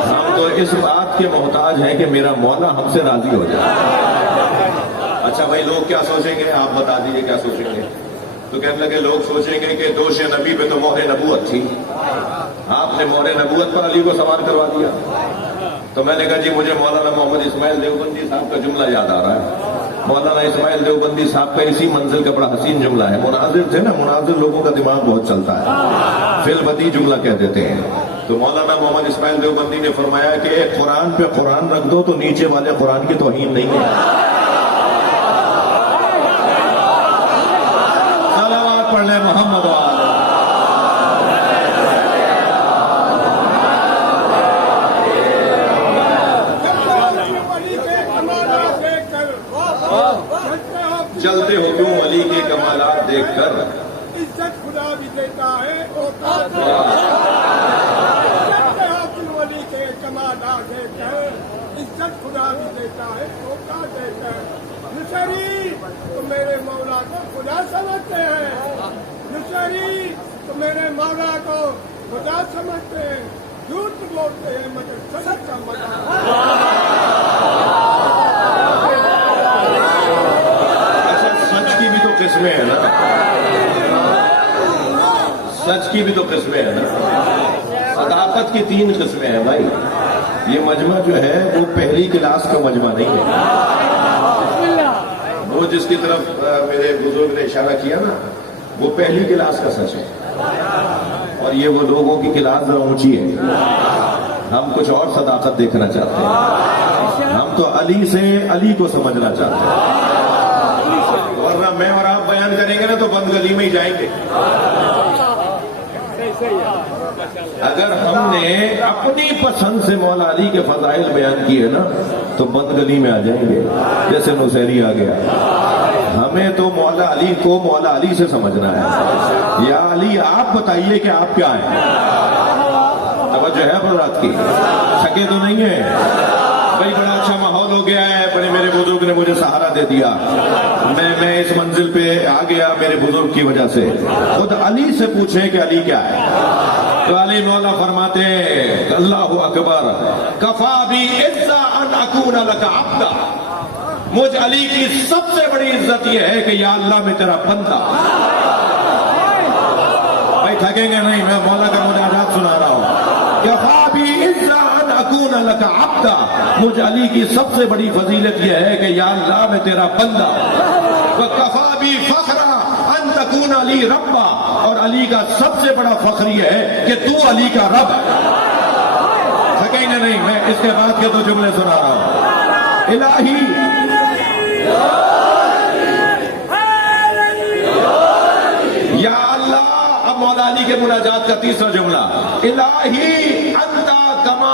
ہم تو اس بات کے محتاج ہیں کہ میرا مولا ہم سے راضی ہو جائے۔ اچھا بھائی لوگ کیا سوچیں گے، آپ بتا دیجئے کیا سوچیں گے؟ تو کہنے لگے لوگ سوچیں گے کہ دوش نبی پہ تو مہر نبوت تھی، آپ نے مہر نبوت پر علی کو سوار کروا دیا۔ تو میں نے کہا جی مجھے مولانا محمد اسماعیل دیوبندی صاحب کا جملہ یاد آ رہا ہے۔ مولانا اسماعیل دیوبندی صاحب کا اسی منزل کا بڑا حسین جملہ ہے، مناظر تھے نا، مناظر لوگوں کا دماغ بہت چلتا ہے، فی البدی جملہ کہہ دیتے ہیں۔ تو مولانا محمد اسماعیل دیوبندی نے فرمایا کہ قرآن پہ قرآن رکھ دو تو نیچے والے قرآن کی توہین نہیں ہے۔ پڑھ لیں محمد چلتے ہو کیوں علی کے کمالات دیکھ کر، عزت خدا بھی دیتا ہے علی کے کمالات دیکھ کر، عزت خدا بھی دیتا ہے نصری تو میرے مولا کو خدا سمجھتے ہیں، نصری تو میرے مولا کو خدا سمجھتے ہیں، جھوٹ بولتے ہیں مگر سچ کا مزہ۔ اچھا سچ کی بھی تو قسمیں ہیں نا، سچ کی بھی تو قسمیں ہیں نا، صداقت کی 3 قسمیں ہیں بھائی۔ یہ مجمع جو ہے وہ پہلی کلاس کا مجمع نہیں ہے، وہ جس کی طرف میرے بزرگ نے اشارہ کیا نا وہ پہلی کلاس کا سچ ہے، اور یہ وہ لوگوں کی کلاس ذرا اونچی ہے۔ ہم کچھ اور صداقت دیکھنا چاہتے ہیں، ہم تو علی سے علی کو سمجھنا چاہتے ہیں، ورنہ میں اور آپ بیان کریں گے نا تو بند گلی میں ہی جائیں گے۔ اگر ہم نے اپنی پسند سے مولا علی کے فضائل بیان کیے نا تو بند گلی میں آ جائیں گے، جیسے نصیری آ گیا۔ ہمیں تو مولا علی کو مولا علی سے سمجھنا ہے، یا علی آپ بتائیے کہ آپ کیا ہیں۔ توجہ ہے حضرات کی، تھکے تو نہیں ہیں بھائی؟ بڑا اچھا ماحول ہو گیا ہے، بڑے میرے بزرگ نے مجھے سہارا دے دیا، میں اس منزل پہ آ گیا میرے بزرگ کی وجہ سے۔ خود علی سے پوچھیں کہ علی کیا ہے، تو علی مولا فرماتے ہیں اللہ اکبر، کفا بی عزا ان اکون لک عبدا، مجھ علی کی سب سے بڑی عزت یہ ہے کہ یا اللہ میں تیرا بندہ۔ بھائی تھکیں گے نہیں، میں مولا کا مناجات سنا رہا ہوں۔ کفا بی عزا ان اکون لک عبدا، مجھ علی کی سب سے بڑی فضیلت یہ ہے کہ یا اللہ میں تیرا بندہ۔ وکفا بی فخرا ان تکون علی ربا، اور علی کا سب سے بڑا فخر یہ ہے کہ تو علی کا رب ہے۔ تھکیں گے نہیں، میں اس کے بعد کے 2 جملے سنا رہا ہوں۔ الہی یا اللہ، اب مولا علی کے مناجات کا 3را جملہ، الہی انت کما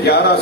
11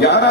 11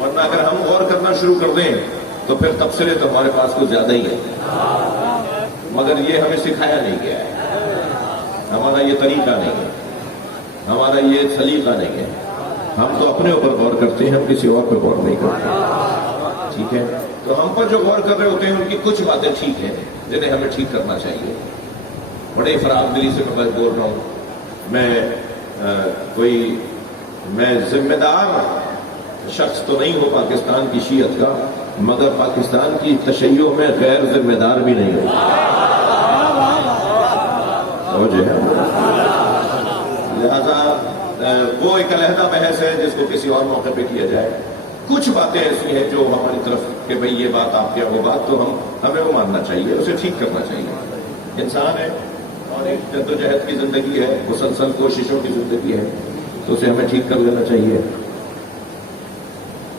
ورنہ اگر ہم غور کرنا شروع کر دیں تو پھر تبصرے تو ہمارے پاس کچھ زیادہ ہی ہے، مگر یہ ہمیں سکھایا نہیں گیا ہے، ہمارا یہ طریقہ نہیں ہے، ہمارا یہ سلیقہ نہیں ہے. ہم تو اپنے اوپر غور کرتے ہیں، ہم کسی اور پہ غور نہیں کرتے. ٹھیک ہے، تو ہم پر جو غور کر رہے ہوتے ہیں ان کی کچھ باتیں ٹھیک ہیں جنہیں ہمیں ٹھیک کرنا چاہیے. بڑے فراغ دلی سے میں بول رہا ہوں، میں ذمہ دار شخص تو نہیں ہوں پاکستان کی شیعت کا، مگر پاکستان کی تشیع میں غیر ذمہ دار بھی نہیں ہوں. لہذا وہ ایک علیحدہ بحث ہے جس کو کسی اور موقع پہ کیا جائے. کچھ باتیں ایسی ہیں جو ہماری طرف کہ بھئی یہ بات آپ کیا وہ بات، تو ہمیں وہ ماننا چاہیے، اسے ٹھیک کرنا چاہیے. انسان ہے اور ایک جدوجہد کی زندگی ہے، مسلسل کوششوں کی زندگی ہے، تو اسے ہمیں ٹھیک کر لینا چاہیے.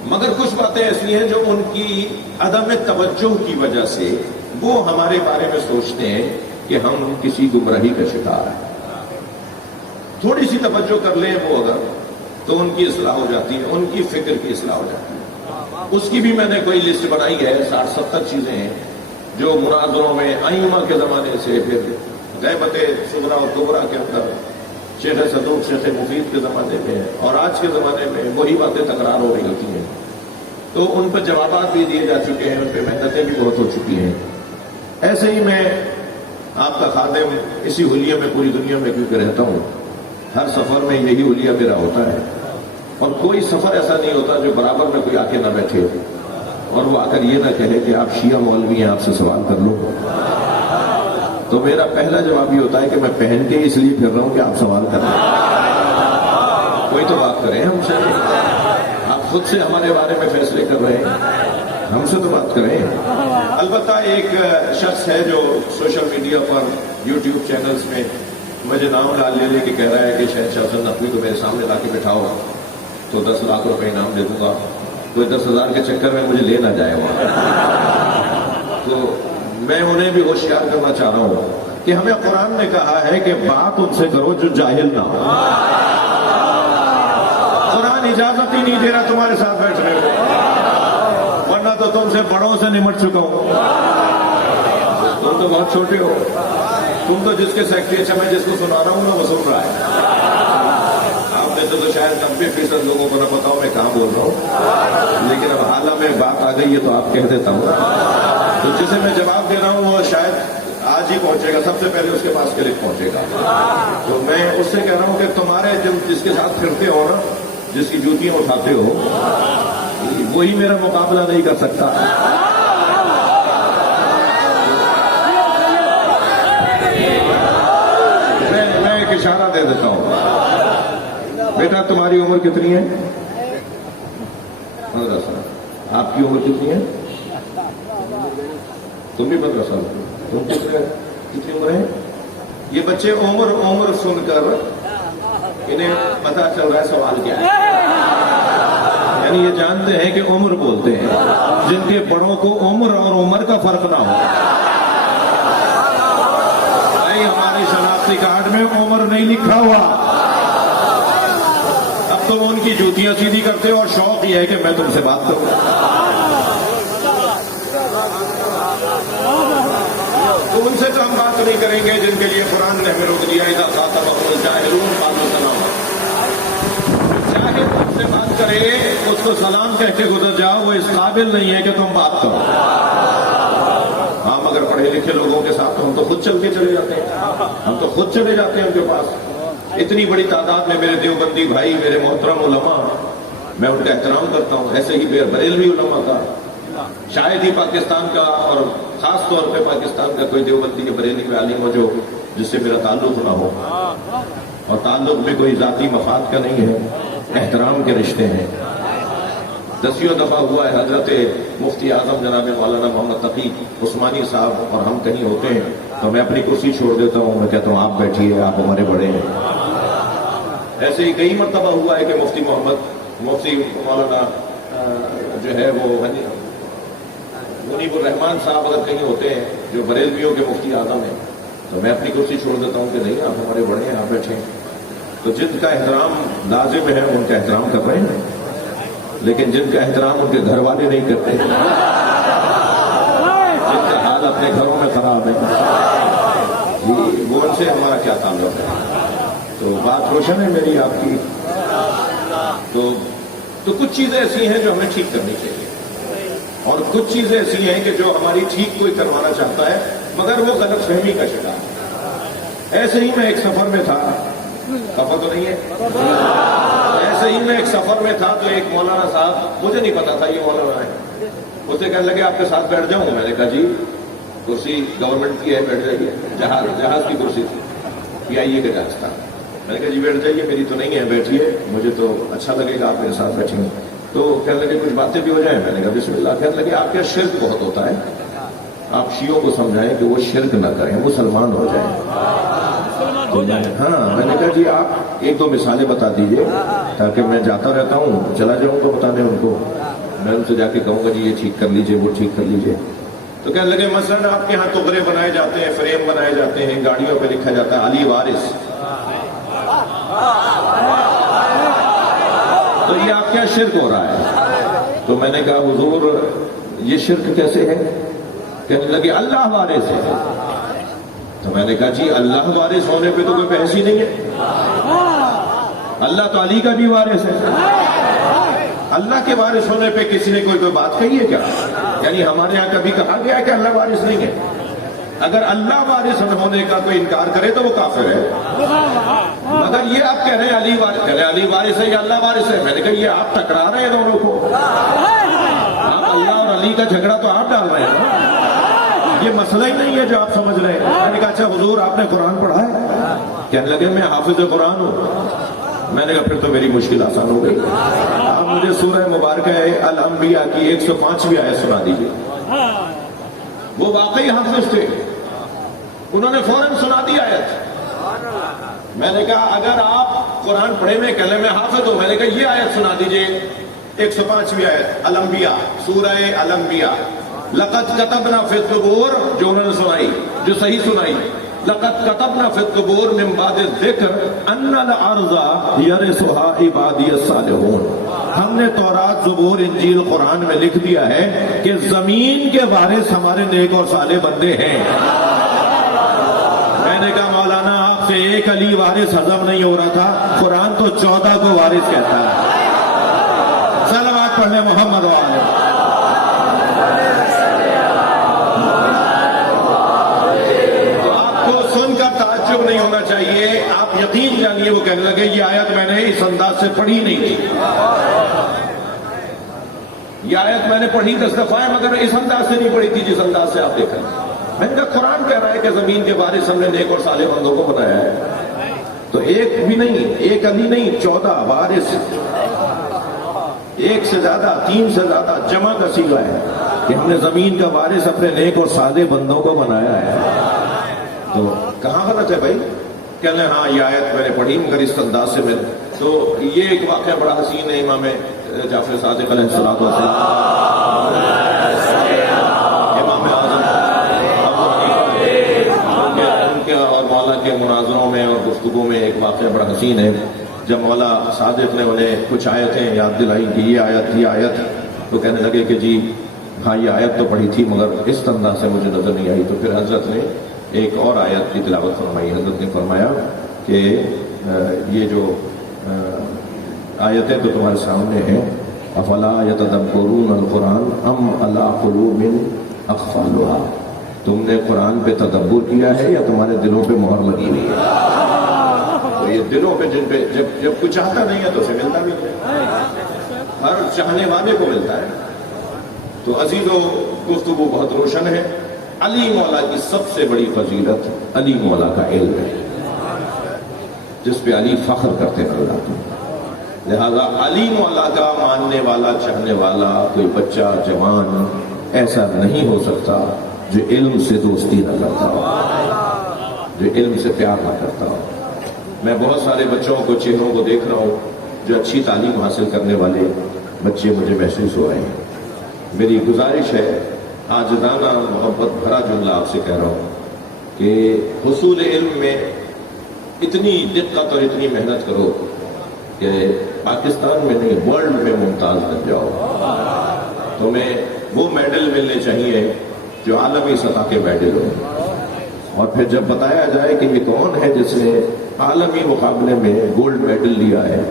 مگر کچھ باتیں ایسی ہیں جو ان کی عدم توجہ کی وجہ سے وہ ہمارے بارے میں سوچتے ہیں کہ ہم کسی گمراہی کا شکار ہیں. تھوڑی سی توجہ کر لیں وہ اگر، تو ان کی اصلاح ہو جاتی ہے، ان کی فکر کی اصلاح ہو جاتی ہے. اس کی بھی میں نے کوئی لسٹ بنائی ہے، 60-70 چیزیں ہیں جو مناظروں میں ائمہ کے زمانے سے، پھر غیبت صغریٰ اور کبریٰ کے اندر شیخ صدوق، شیخ مفید کے زمانے میں اور آج کے زمانے میں وہی باتیں تکرار ہو رہی ہوتی ہیں. تو ان پر جوابات بھی دیے جا چکے ہیں، ان پہ محنتیں بھی بہت ہو چکی ہیں. ایسے ہی میں آپ کا خادم اسی حلیے میں پوری دنیا میں کیونکہ رہتا ہوں، ہر سفر میں یہی حلیہ میرا ہوتا ہے، اور کوئی سفر ایسا نہیں ہوتا جو برابر میں کوئی آ کے نہ بیٹھے اور وہ آ کر یہ نہ کہے کہ آپ شیعہ مولوی ہیں، آپ سے سوال کر لو. تو میرا پہلا جواب یہ ہوتا ہے کہ میں پہن کے اس لیے پھر رہا ہوں کہ آپ سوال کر لیں. کوئی تو بات کریں ہم سے، آپ خود سے ہمارے بارے میں فیصلے کر رہے ہیں، ہم سے تو بات کریں. البتہ ایک شخص ہے جو سوشل میڈیا پر، یوٹیوب چینلز میں مجھے نام لے لے کے کہہ رہا ہے کہ شہنشاہ حسن نقوی کو میرے سامنے لا کے بٹھاؤ تو 10 لاکھ روپے انعام دے دوں گا. کوئی 10,000 کے چکر میں مجھے لے نہ جائے وہاں. تو میں انہیں بھی ہوشیار کرنا چاہ رہا ہوں کہ ہمیں قرآن نے کہا ہے کہ بات ان سے کرو جو جاہل نہ ہو. قرآن اجازت ہی نہیں دے رہا تمہارے ساتھ بیٹھنے کو، ورنہ تو تم سے بڑوں سے نمٹ چکا ہوں. تم تو بہت چھوٹے ہو، تم تو جس کے سیکٹری، اچھا میں جس کو سنا رہا ہوں نا وہ سن رہا ہے. آپ نے تو شاید 90% لوگوں کو نہ پتا ہو میں کہاں بول رہا ہوں، لیکن اب حالہ میں بات آ گئی ہے تو آپ کہہ دیتا ہوں. تو جسے میں جواب دے رہا ہوں وہ شاید آج ہی پہنچے گا، سب سے پہلے اس کے پاس کلک پہنچے گا. تو میں اس سے کہہ رہا ہوں کہ تمہارے جس کے ساتھ پھرتے ہو نا، جس کی جوتیاں اٹھاتے ہو، وہی میرا مقابلہ نہیں کر سکتا. میں ایک اشارہ دے دیتا ہوں. بیٹا تمہاری عمر کتنی ہے؟ 15 سال. آپ کی عمر کتنی ہے؟ تم بھی 15 سال. تم کتنی عمر ہے؟ یہ بچے عمر سن کر انہیں پتا چل رہا ہے سوال کیا ہے. یعنی یہ جانتے ہیں کہ عمر بولتے ہیں، جن کے بڑوں کو عمر اور عمر کا فرق نہ ہو. نہیں، ہماری شناختی کارڈ میں عمر نہیں لکھا ہوا. اب تم ان کی جوتیاں سیدھی کرتے ہو اور شوق یہ ہے کہ میں تم سے بات کروں. تو ان سے تو ہم بات نہیں کریں گے جن کے لیے قرآن نے ہمیں روک دیا. اذا خاطبهم الجاهلون قالوا سلاما. چاہے تم سے بات کرے اس کو سلام کہہ کے گزر جاؤ، وہ اس قابل نہیں ہے کہ تم بات کرو. ہاں مگر پڑھے لکھے لوگوں کے ساتھ تو ہم تو خود چل کے چلے جاتے ہیں، ہم تو خود چلے جاتے ہیں ان کے پاس. اتنی بڑی تعداد میں میرے دیوبندی بھائی، میرے محترم علماء، میں ان کا احترام کرتا ہوں. ایسے ہی بریلوی علماء کا شاید ہی پاکستان کا اور خاص طور پہ پاکستان کا کوئی دیوبندی کے بریلوی عالم ہو جس سے میرا تعلق نہ ہو. اور تعلق میں کوئی ذاتی مفاد کا نہیں ہے، احترام کے رشتے ہیں. 10 دفعہ ہوا ہے حضرت مفتی اعظم جناب مولانا محمد تقی عثمانی صاحب اور ہم کہیں ہوتے ہیں تو میں اپنی کرسی چھوڑ دیتا ہوں، میں کہتا ہوں آپ بیٹھیے، آپ ہمارے بڑے ہیں. ایسے ہی کئی مرتبہ ہوا ہے کہ مفتی مولانا جو ہے وہ منیب الرحمان صاحب اگر کہیں ہوتے ہیں جو بریلویوں کے مفتی اعظم ہیں تو میں اپنی کرسی چھوڑ دیتا ہوں کہ نہیں آپ ہمارے بڑے ہیں، آپ بیٹھے ہیں. تو جن کا احترام لازم ہے ان کا احترام کر رہے ہیں. لیکن جن کا احترام ان کے گھر والے نہیں کرتے، جن کا حال اپنے گھروں میں خراب ہے، وہ ان سے ہمارا کیا تعلق ہے؟ تو بات روشن ہے میری آپ کی. تو کچھ چیزیں ایسی ہیں جو ہمیں ٹھیک کرنی چاہیے، اور کچھ چیزیں ایسی ہیں کہ جو ہماری ٹھیک کوئی کروانا چاہتا ہے مگر وہ غلط فہمی کا شکار ہے. ایسے ہی میں ایک سفر میں تھا، خفا تو نہیں ہے، ایسے ہی میں ایک سفر میں تھا تو ایک مولانا صاحب، مجھے نہیں پتا تھا یہ مولانا ہے، اسے کہنے لگے آپ کے ساتھ بیٹھ جاؤں. میں نے کہا جی کرسی گورنمنٹ کی ہے، بیٹھ جائیے. جہاز کی کرسی تھی، پی آئی اے کا جہاز تھا. میں نے کہا جی بیٹھ جائیے، میری تو نہیں ہے، بیٹھیے، مجھے تو اچھا لگے گا آپ میرے ساتھ بیٹھیں. تو کہنے لگے کچھ باتیں بھی ہو جائیں. میں نے کہا بسم اللہ. کہنے لگے آپ کے شرک بہت ہوتا ہے، آپ شیعوں کو سمجھائیں کہ وہ شرک نہ کریں، مسلمان ہو جائیں. ہاں میں نے کہا جی آپ ایک دو مثالیں بتا دیجئے تاکہ میں جاتا رہتا ہوں، چلا جاؤں تو بتانے ان کو، میں ان سے جا کے کہوں گا جی یہ ٹھیک کر لیجئے، وہ ٹھیک کر لیجئے. تو کہنے لگے مثلاً آپ کے ہاں تغرے بنائے جاتے ہیں، فریم بنائے جاتے ہیں، گاڑیوں پہ لکھا جاتا ہے علی وارث، تو یہ آپ کیا شرک ہو رہا ہے؟ تو میں نے کہا حضور یہ شرک کیسے ہے؟ کہنے لگے اللہ وارث ہے. تو میں نے کہا جی اللہ وارث ہونے پہ تو کوئی بحث ہی نہیں ہے، اللہ تو علی کا بھی وارث ہے. اللہ کے وارث ہونے پہ کسی نے کوئی بات کہی ہے کیا؟ یعنی ہمارے یہاں کبھی کہا گیا ہے کہ اللہ وارث نہیں ہے؟ اگر اللہ وارث ہونے کا کوئی انکار کرے تو وہ کافر ہے. مگر یہ آپ کہہ رہے ہیں علی وارث، کہہ رہے ہیں علی وارث ہے یا اللہ وارث ہے. میں نے کہا یہ آپ ٹکرا رہے ہیں دونوں کو، آپ اللہ اور علی کا جھگڑا تو آپ ڈال رہے ہیں نا، یہ مسئلہ ہی نہیں ہے جو آپ سمجھ رہے ہیں. میں نے کہا اچھا حضور آپ نے قرآن پڑھا ہے؟ کہنے لگے میں حافظ قرآن ہوں. میں نے کہا پھر تو میری مشکل آسان ہو گئی، آپ مجھے سورہ مبارکہ الانبیاء کی 105ویں آیت سنا دیجیے. وہ واقعی حافظ تھے، انہوں نے فوراً سنا دی آیت. میں نے کہا اگر آپ قرآن پڑھے میں کہنے میں حافظ ہوں، میں نے کہا یہ آیت سنا دیجیے 105ویں آیت الانبیاء، سورہ الانبیاء. لقد كتبنا في الزبور، جو انہوں نے سنائی، جو صحیح سنائی، لقد كتبنا في الزبور من بعد الذکر ان الارض يرثها عبادی الصالحون. ہم نے تورات، زبور، انجیل، قرآن میں لکھ دیا ہے کہ زمین کے وارث ہمارے نیک اور صالح بندے ہیں. میں نے کہا مولانا آپ سے ایک علی وارث ہضم نہیں ہو رہا تھا، قرآن تو 14 کو وارث کہتا ہے. صلوات پڑھنے محمد و آلہ. تعجب نہیں ہونا چاہیے، آپ یقین جانیے. وہ کہنے لگے یہ آیت میں نے اس انداز سے پڑھی نہیں تھی، یہ آیت میں نے پڑھی 10 دفعہ ہے مگر اس انداز سے نہیں پڑھی تھی جس انداز سے آپ دیکھیں. میں نے کہا قرآن کہہ رہا ہے کہ زمین کے وارث ہم نے نیک اور صالح بندوں کو بنایا ہے، تو ایک بھی نہیں، ایک علی نہیں، 14 وارث، ایک سے زیادہ، 3 سے زیادہ، جمع کا صیغہ ہے کہ ہم نے زمین کا وارث اپنے نیک اور صالح بندوں کو بنایا ہے. تو کہاں غلط ہے بھائی؟ کہنے ہاں یہ آیت میں نے پڑھی مگر اس انداز سے میں. تو یہ ایک واقعہ بڑا حسین ہے. امام جعفر صادق علیہ الصلوۃ والسلام، امام اعظم ان کے اور مولا کے مناظروں میں اور گفتگو میں ایک واقعہ بڑا حسین ہے. جب مولا صادق نے انہیں کچھ آیتیں یاد دلائی کہ یہ آیت، تو کہنے لگے کہ جی ہاں یہ آیت تو پڑھی تھی مگر اس انداز سے مجھے نظر نہیں آئی. تو پھر حضرت نے ایک اور آیت کی تلاوت فرمائی. حضرت نے فرمایا کہ یہ جو آیتیں تو تمہارے سامنے ہیں، افلا یتدبرون القرآن ام علی قلوب اقفالها. تم نے قرآن پہ تدبر کیا ہے یا تمہارے دلوں پہ مہر لگی ہوئی ہے؟ تو یہ دلوں پہ جن پہ جب کچھ چاہتا نہیں ہے تو اسے ملتا بھی نہیں، ہر چاہنے والے کو ملتا ہے. تو عزیزو گفتگو بہت روشن ہے. علی مولا کی سب سے بڑی فضیلت علی مولا کا علم ہے، جس پہ علی فخر کرتے نظر آتے ہیں. لہذا علی مولا کا ماننے والا، چاہنے والا کوئی بچہ، جوان ایسا نہیں ہو سکتا جو علم سے دوستی نہ کرتا ہو، جو علم سے پیار نہ کرتا ہو. میں بہت سارے بچوں کو، چہروں کو دیکھ رہا ہوں جو اچھی تعلیم حاصل کرنے والے بچے مجھے محسوس ہو رہے ہیں. میری گزارش ہے، عاجزانہ محبت بھرا جملہ آپ سے کہہ رہا ہوں کہ حصول علم میں اتنی دقت اور اتنی محنت کرو کہ پاکستان میں نہیں ورلڈ میں ممتاز بن جاؤ. تمہیں وہ میڈل ملنے چاہیے جو عالمی سطح کے میڈل ہو. اور پھر جب بتایا جائے کہ یہ کون ہے جس نے عالمی مقابلے میں گولڈ میڈل لیا ہے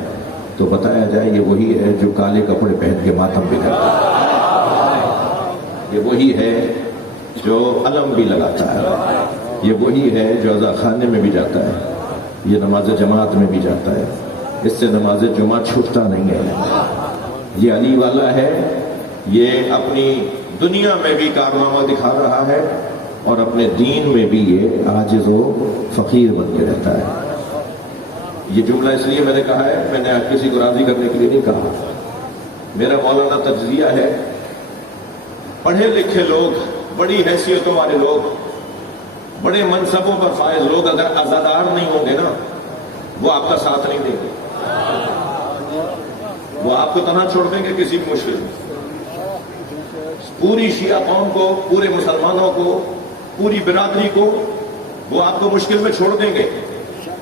تو بتایا جائے یہ وہی ہے جو کالے کپڑے پہن کے ماتم بھی کرتا ہے, یہ وہی ہے جو علم بھی لگاتا ہے, یہ وہی ہے جو عزا خانے میں بھی جاتا ہے, یہ نماز جماعت میں بھی جاتا ہے, اس سے نماز جمعہ چھوٹتا نہیں ہے. یہ علی والا ہے, یہ اپنی دنیا میں بھی کارنامہ دکھا رہا ہے اور اپنے دین میں بھی یہ عاجز و فقیر بن کے رہتا ہے. یہ جملہ اس لیے میں نے کہا ہے, میں نے کسی کو راضی کرنے کے لیے نہیں کہا. میرا مولانا تجزیہ ہے, پڑھے لکھے لوگ, بڑی حیثیتوں والے لوگ, بڑے منصبوں پر فائز لوگ اگر عزادار نہیں ہوں گے نا وہ آپ کا ساتھ نہیں دیں گے, وہ آپ کو تنہا چھوڑ دیں گے کسی بھی مشکل میں. پوری شیعہ قوم کو, پورے مسلمانوں کو, پوری برادری کو وہ آپ کو مشکل میں چھوڑ دیں گے.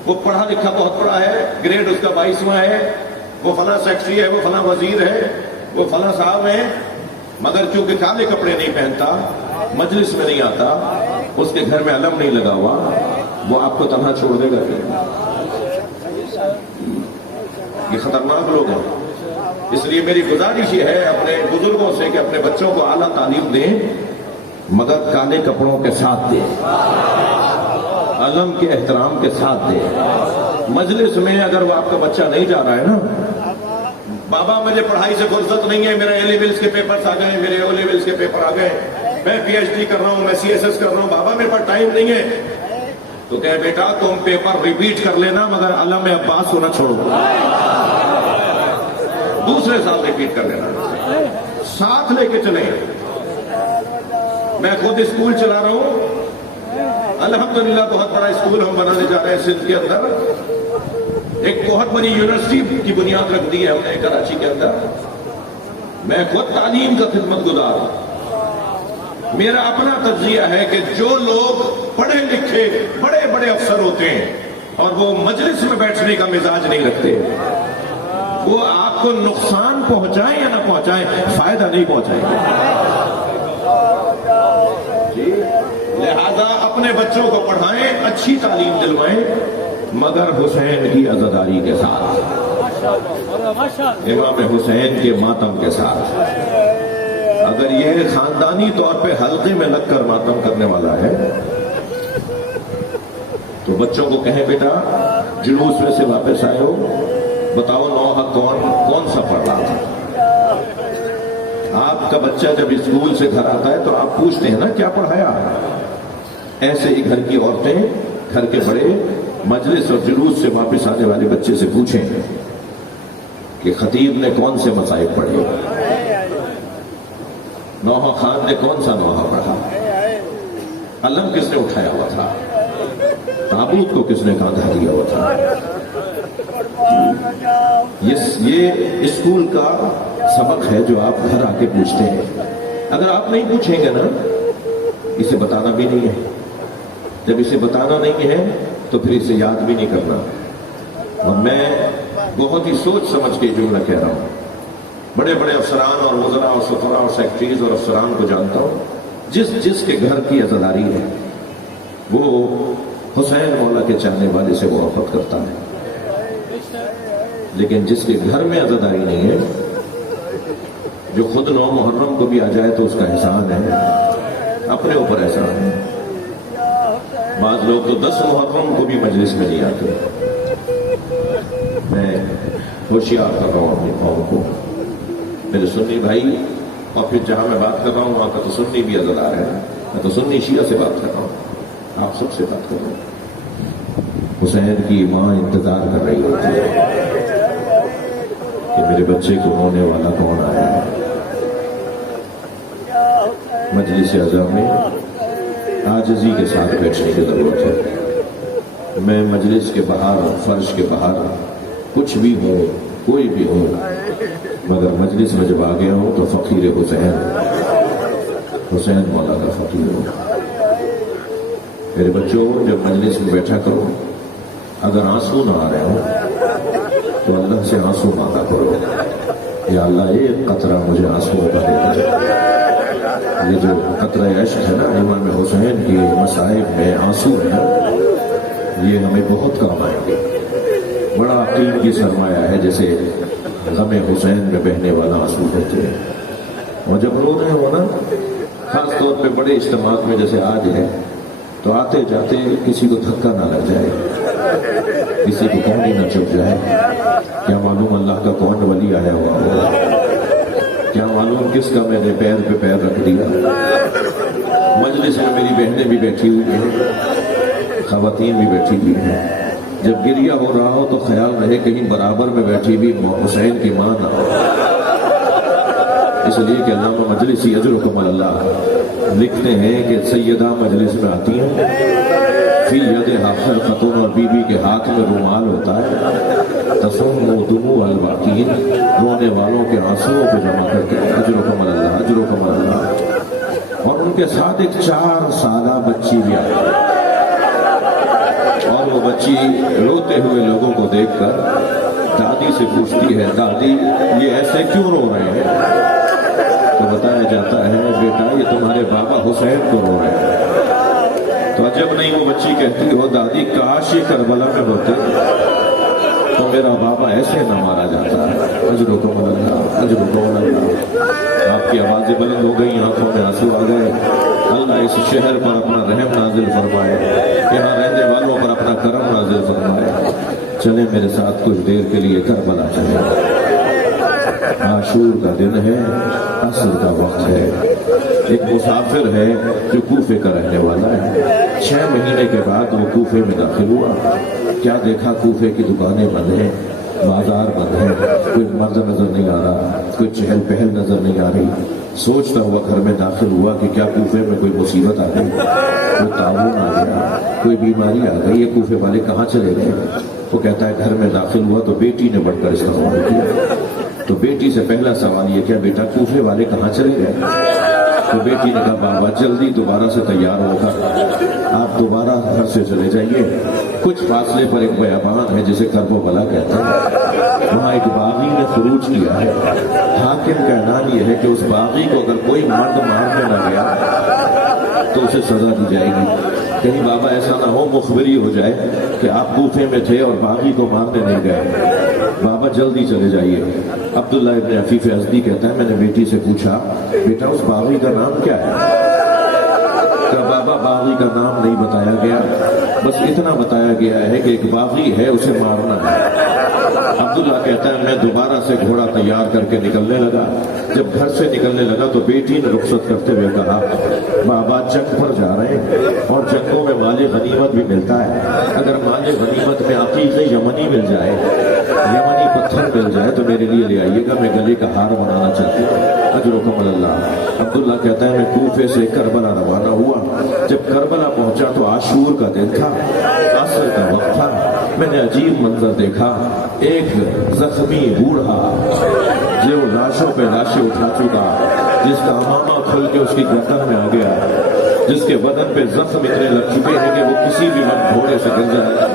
وہ پڑھا لکھا بہت پڑھا ہے, گریڈ اس کا 22واں ہے, وہ فلاں سیکٹری ہے, وہ فلاں وزیر ہے, وہ فلاں صاحب ہے, مگر چونکہ کالے کپڑے نہیں پہنتا, مجلس میں نہیں آتا, اس کے گھر میں علم نہیں لگا ہوا, وہ آپ کو تنہا چھوڑ دے گا. یہ خطرناک لوگ ہیں. اس لیے میری گزارش یہ ہے اپنے بزرگوں سے کہ اپنے بچوں کو اعلیٰ تعلیم دیں مگر کالے کپڑوں کے ساتھ دیں, علم کے احترام کے ساتھ دیں. مجلس میں اگر وہ آپ کا بچہ نہیں جا رہا ہے نا, بابا مجھے پڑھائی سے فرصت نہیں ہے, میرا اے لیولز کے پیپرز آ گئے, میرے او لیولز کے پیپر آ گئے, میں پی ایچ ڈی کر رہا ہوں, میں سی ایس ایس کر رہا ہوں, بابا میرے پاس ٹائم نہیں ہے, تو کہے بیٹا تم پیپر ریپیٹ کر لینا مگر علم عباس ہونا چھوڑو, دوسرے سال ریپیٹ کر لینا, ساتھ لے کے چلیں. میں خود اسکول چلا رہا ہوں, الحمدللہ بہت بڑا اسکول ہم بنانے جا رہے ہیں سندھ کے اندر. ایک بہت بڑی یونیورسٹی کی بنیاد رکھ دی ہے ہم نے کراچی کے اندر. میں خود تعلیم کا خدمت گزار ہوں. میرا اپنا تجزیہ ہے کہ جو لوگ پڑھے لکھے بڑے بڑے افسر ہوتے ہیں اور وہ مجلس میں بیٹھنے کا مزاج نہیں رکھتے, وہ آپ کو نقصان پہنچائیں یا نہ پہنچائیں, فائدہ نہیں پہنچائیں گے. لہذا اپنے بچوں کو پڑھائیں, اچھی تعلیم دلوائیں مگر حسین کی عزاداری کے ساتھ, امام حسین کے ماتم کے ساتھ. اگر یہ خاندانی طور پہ حلقے میں لگ کر ماتم کرنے والا ہے تو بچوں کو کہیں بیٹا جلوس میں سے واپس آئے ہو, بتاؤ نوحہ کون سا پڑھ رہا تھا. آپ کا بچہ جب اسکول سے گھر آتا ہے تو آپ پوچھتے ہیں نا کیا پڑھایا. ایسے ہی گھر کی عورتیں, گھر کے بڑے مجلس اور جلوس سے واپس آنے والے بچے سے پوچھیں کہ خطیب نے کون سے مصائب پڑھے, نوحہ خان نے کون سا نوحہ پڑھا, علم کس نے اٹھایا ہوا تھا, تابوت کو کس نے کاندھا دیا ہوا تھا. یہ اسکول کا سبق ہے جو آپ گھر آ کے پوچھتے ہیں. اگر آپ نہیں پوچھیں گے نا, اسے بتانا بھی نہیں ہے. جب اسے بتانا نہیں ہے تو پھر اسے یاد بھی نہیں کرنا. اور میں بہت ہی سوچ سمجھ کے جملہ کہہ رہا ہوں. بڑے بڑے افسران اور وزراء اور سفراء اور سیکٹریز اور افسران کو جانتا ہوں, جس کے گھر کی عزاداری ہے وہ حسین مولا کے چاہنے والے سے محبت کرتا ہے. لیکن جس کے گھر میں عزاداری نہیں ہے, جو خود 9 محرم کو بھی آ جائے تو اس کا احسان ہے, اپنے اوپر احسان ہے. بعض لوگ تو 10 محرم کو بھی مجلس میں نہیں آتے. میں ہوشیار کر رہا ہوں اپنی قوم کو, میرے سنی بھائی, اور پھر جہاں میں بات کر رہا ہوں وہاں کا تو سنی بھی عزادار ہے. میں تو سنی شیعہ سے بات کر رہا ہوں, آپ سب سے بات کر رہا ہوں. حسین کی ماں انتظار کر رہی ہوتی ہے کہ میرے بچے کو ہونے والا کون آیا ہے. مجلس اعظم میں عاجزی کے ساتھ بیٹھنے کی ضرورت ہے. میں مجلس کے باہر, فرش کے باہر کچھ بھی ہوں, کوئی بھی ہوں, مگر مجلس میں جب آ گیا ہوں تو فقیر حسین مولا کا فقیر ہوں. میرے بچوں جب مجلس میں بیٹھا کرو, اگر آنسو نہ آ رہے ہوں تو اللہ سے آنسو مانگا کرو، یا اللہ ایک قطرہ مجھے آنسوؤں کا دے دے۔ یہ جو قطرہ عشق ہے نا امام حسین کے مصائب میں آنسو ہے نا، یہ ہمیں بہت کام آئیں گے۔ بڑا قیمتی سرمایہ ہے، جیسے غم حسین میں بہنے والا آنسو ہوتے ہیں۔ اور جب رو رہے ہو نا، خاص طور پہ بڑے اجتماعات میں جیسے آج ہے، تو آتے جاتے کسی کو دھکا نہ لگ جائے، کسی کو کہانی نہ چپ جائے، کیا معلوم اللہ کا کون ولی آیا ہوا ہوگا، کیا معلوم کس کا میں نے پیر پہ پیر رکھ دیا۔ مجلس میں میری بہنیں بھی بیٹھی ہوئی ہیں، خواتین بھی بیٹھی ہوئی ہیں، جب گریہ ہو رہا ہو تو خیال رہے کہیں برابر میں بیٹھی بھی حسین کی ماں نہ ہو، اس لیے کہ علامہ مجلسی اجرکم اللہ لکھتے ہیں کہ سیدہ مجلس میں آتی ہیں، فی یدہا خلقۃ، اور بی بی کے ہاتھ میں رومال ہوتا ہے، تصم دموع الباکین، رونے والوں کے آنسوؤں کو جمع کر کے اجرکم اللہ اجرکم اللہ، اور ان کے ساتھ ایک 4 سالہ بچی بھی آئی، اور وہ بچی روتے ہوئے لوگوں کو دیکھ کر دادی سے پوچھتی ہے، دادی یہ ایسے کیوں رو رہے ہیں؟ تو بتایا جاتا ہے، بیٹا یہ تمہارے بابا حسین کو رو رہے ہیں۔ تو عجب نہیں وہ بچی کہتی ہو، دادی کاش یہ کربلا میں ہوتے تو میرا بابا ایسے نہ مارا جاتا۔ اجرکم اللہ اجرکم اللہ۔ آپ کی آوازیں بلند ہو گئی، آنکھوں میں آنسو آ گئے۔ اللہ اس شہر پر اپنا رحم نازل فرمائے، یہاں رہنے والوں پر اپنا کرم نازل فرمائے۔ چلے میرے ساتھ کچھ دیر کے لیے کربلا چلے۔ عاشور کا دن ہے، عصر کا وقت ہے، ایک مسافر ہے جو کوفے کا رہنے والا ہے، 6 مہینے کے بعد وہ کوفے میں داخل ہوا۔ کیا دیکھا، کوفے کی دکانیں بند ہیں، بازار بند ہے، کوئی مرد نظر نہیں آ رہا، کوئی چہل پہل نظر نہیں آ رہی۔ سوچتا ہوا گھر میں داخل ہوا کہ کیا کوفے میں کوئی مصیبت آ گئی، کوئی تعاون آ گیا، کوئی بیماری آ گئی، یہ کوفے والے کہاں چلے گئے؟ وہ کہتا ہے گھر میں داخل ہوا تو بیٹی نے بڑھ کر استقبال کیا۔ تو بیٹی سے پہلا سوال یہ کیا، بیٹا کوفے والے کہاں چلے گئے؟ تو بیٹی نے کہا بابا جلدی دوبارہ سے تیار ہو کر آپ دوبارہ گھر سے چلے جائیے، کچھ فاصلے پر ایک بیابان ہے جسے کرب و بلا کہتے ہیں، وہاں ایک باغی نے خروج کیا ہے، حاکم کا اعلان یہ ہے کہ اس باغی کو اگر کوئی مرد مارنے نہ گیا تو اسے سزا دی جائے گی۔ کہیں بابا ایسا نہ ہو مخبری ہو جائے کہ آپ کوفے میں تھے اور باغی کو مارنے نہیں گئے، بابا جلدی چلے جائیے۔ عبداللہ ابن عفیف ازدی کہتا ہے میں نے بیٹی سے پوچھا بیٹا اس باغی کا نام کیا ہے؟ کہ بابا باغی کا نام نہیں بتایا گیا، بس اتنا بتایا گیا ہے کہ ایک باغی ہے اسے مارنا ہے۔ عبداللہ کہتا ہے میں دوبارہ سے گھوڑا تیار کر کے نکلنے لگا، جب گھر سے نکلنے لگا تو بیٹی نے رخصت کرتے ہوئے کہا بابا جنگ پر جا رہے ہیں اور جنگوں میں مال غنیمت بھی ملتا ہے، اگر مال غنیمت میں عقیق یمنی مل جائے، یمنی پتھر مل جائے تو میرے لیے لے آئیے گا، میں گلے کا ہار بنانا چاہتی ہوں۔ اجرکم اللہ۔ عبداللہ کہتا ہے میں کوفے سے کربلا روانہ ہوا، جب کربلا پہنچا تو عاشور کا دن تھا، عصر کا وقت تھا، میں نے عجیب منظر دیکھا، ایک زخمی بوڑھا جو لاشوں پہ لاشیں اٹھا چکا، جس کا امامہ کھل کے اس کی گردن میں آ گیا، جس کے بدن پہ زخم اتنے لگ چکے ہیں کہ وہ کسی بھی وقت گھوڑے سے گر جائے،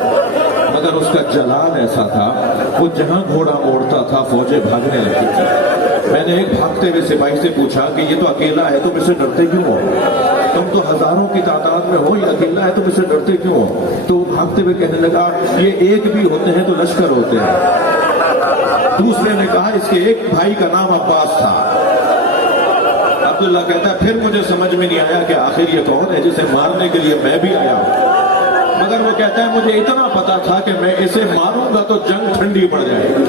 مگر اس کا جلال ایسا تھا وہ جہاں گھوڑا موڑتا تھا فوجیں بھاگنے لگتی تھی۔ میں نے ایک بھاگتے ہوئے سپاہی سے پوچھا کہ یہ تو اکیلا ہے تم اس سے ڈرتے کیوں ہو؟ تم تو ہزاروں کی تعداد میں ہو، یہ اکیلا ہے تم اس سے ڈرتے کیوں ہو؟ تو وہ بھاگتے ہوئے کہنے لگا یہ ایک بھی ہوتے ہیں تو لشکر ہوتے ہیں۔ دوسرے نے کہا اس کے ایک بھائی کا نام عباس تھا۔ عبداللہ کہتا ہے پھر مجھے سمجھ میں نہیں آیا کہ آخر یہ کون ہے جسے مارنے کے لیے میں بھی آیا ہوں، مگر وہ کہتا ہے مجھے اتنا پتا تھا کہ میں اسے ماروں گا تو جنگ ٹھنڈی پڑ جائے گی،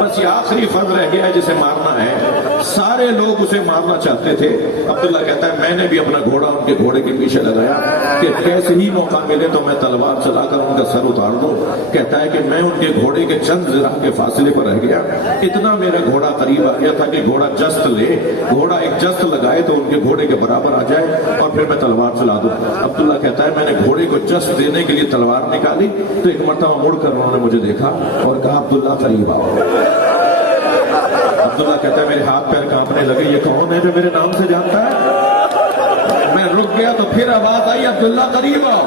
بس یہ آخری فرد رہ گیا ہے جسے مارنا ہے، سارے لوگ اسے مارنا چاہتے تھے۔ عبداللہ کہتا ہے میں نے بھی اپنا گھوڑا ان کے گھوڑے کے پیچھے لگایا کہ کیسے ہی موقع ملے تو میں تلوار چلا کر ان کا سر اتار دوں۔ کہتا ہے کہ میں ان کے گھوڑے کے چند ذرا کے فاصلے پر رہ گیا، اتنا میرا گھوڑا قریب آ گیا تھا کہ گھوڑا جست لے، گھوڑا ایک جست لگائے تو ان کے گھوڑے کے برابر آ جائے اور پھر میں تلوار چلا دوں۔ عبداللہ کہتا ہے میں نے گھوڑے کو جست دینے کے لیے تلوار نکالی تو ایک مرتبہ مڑ کر انہوں نے مجھے دیکھا اور کہا عبداللہ قریب آؤ۔ عبداللہ کہتا ہے میرے ہاتھ پیر کانپنے لگے، یہ کون ہے جو میرے نام سے جانتا ہے؟ میں رک گیا تو پھر آواز آئی عبداللہ قریب آؤ۔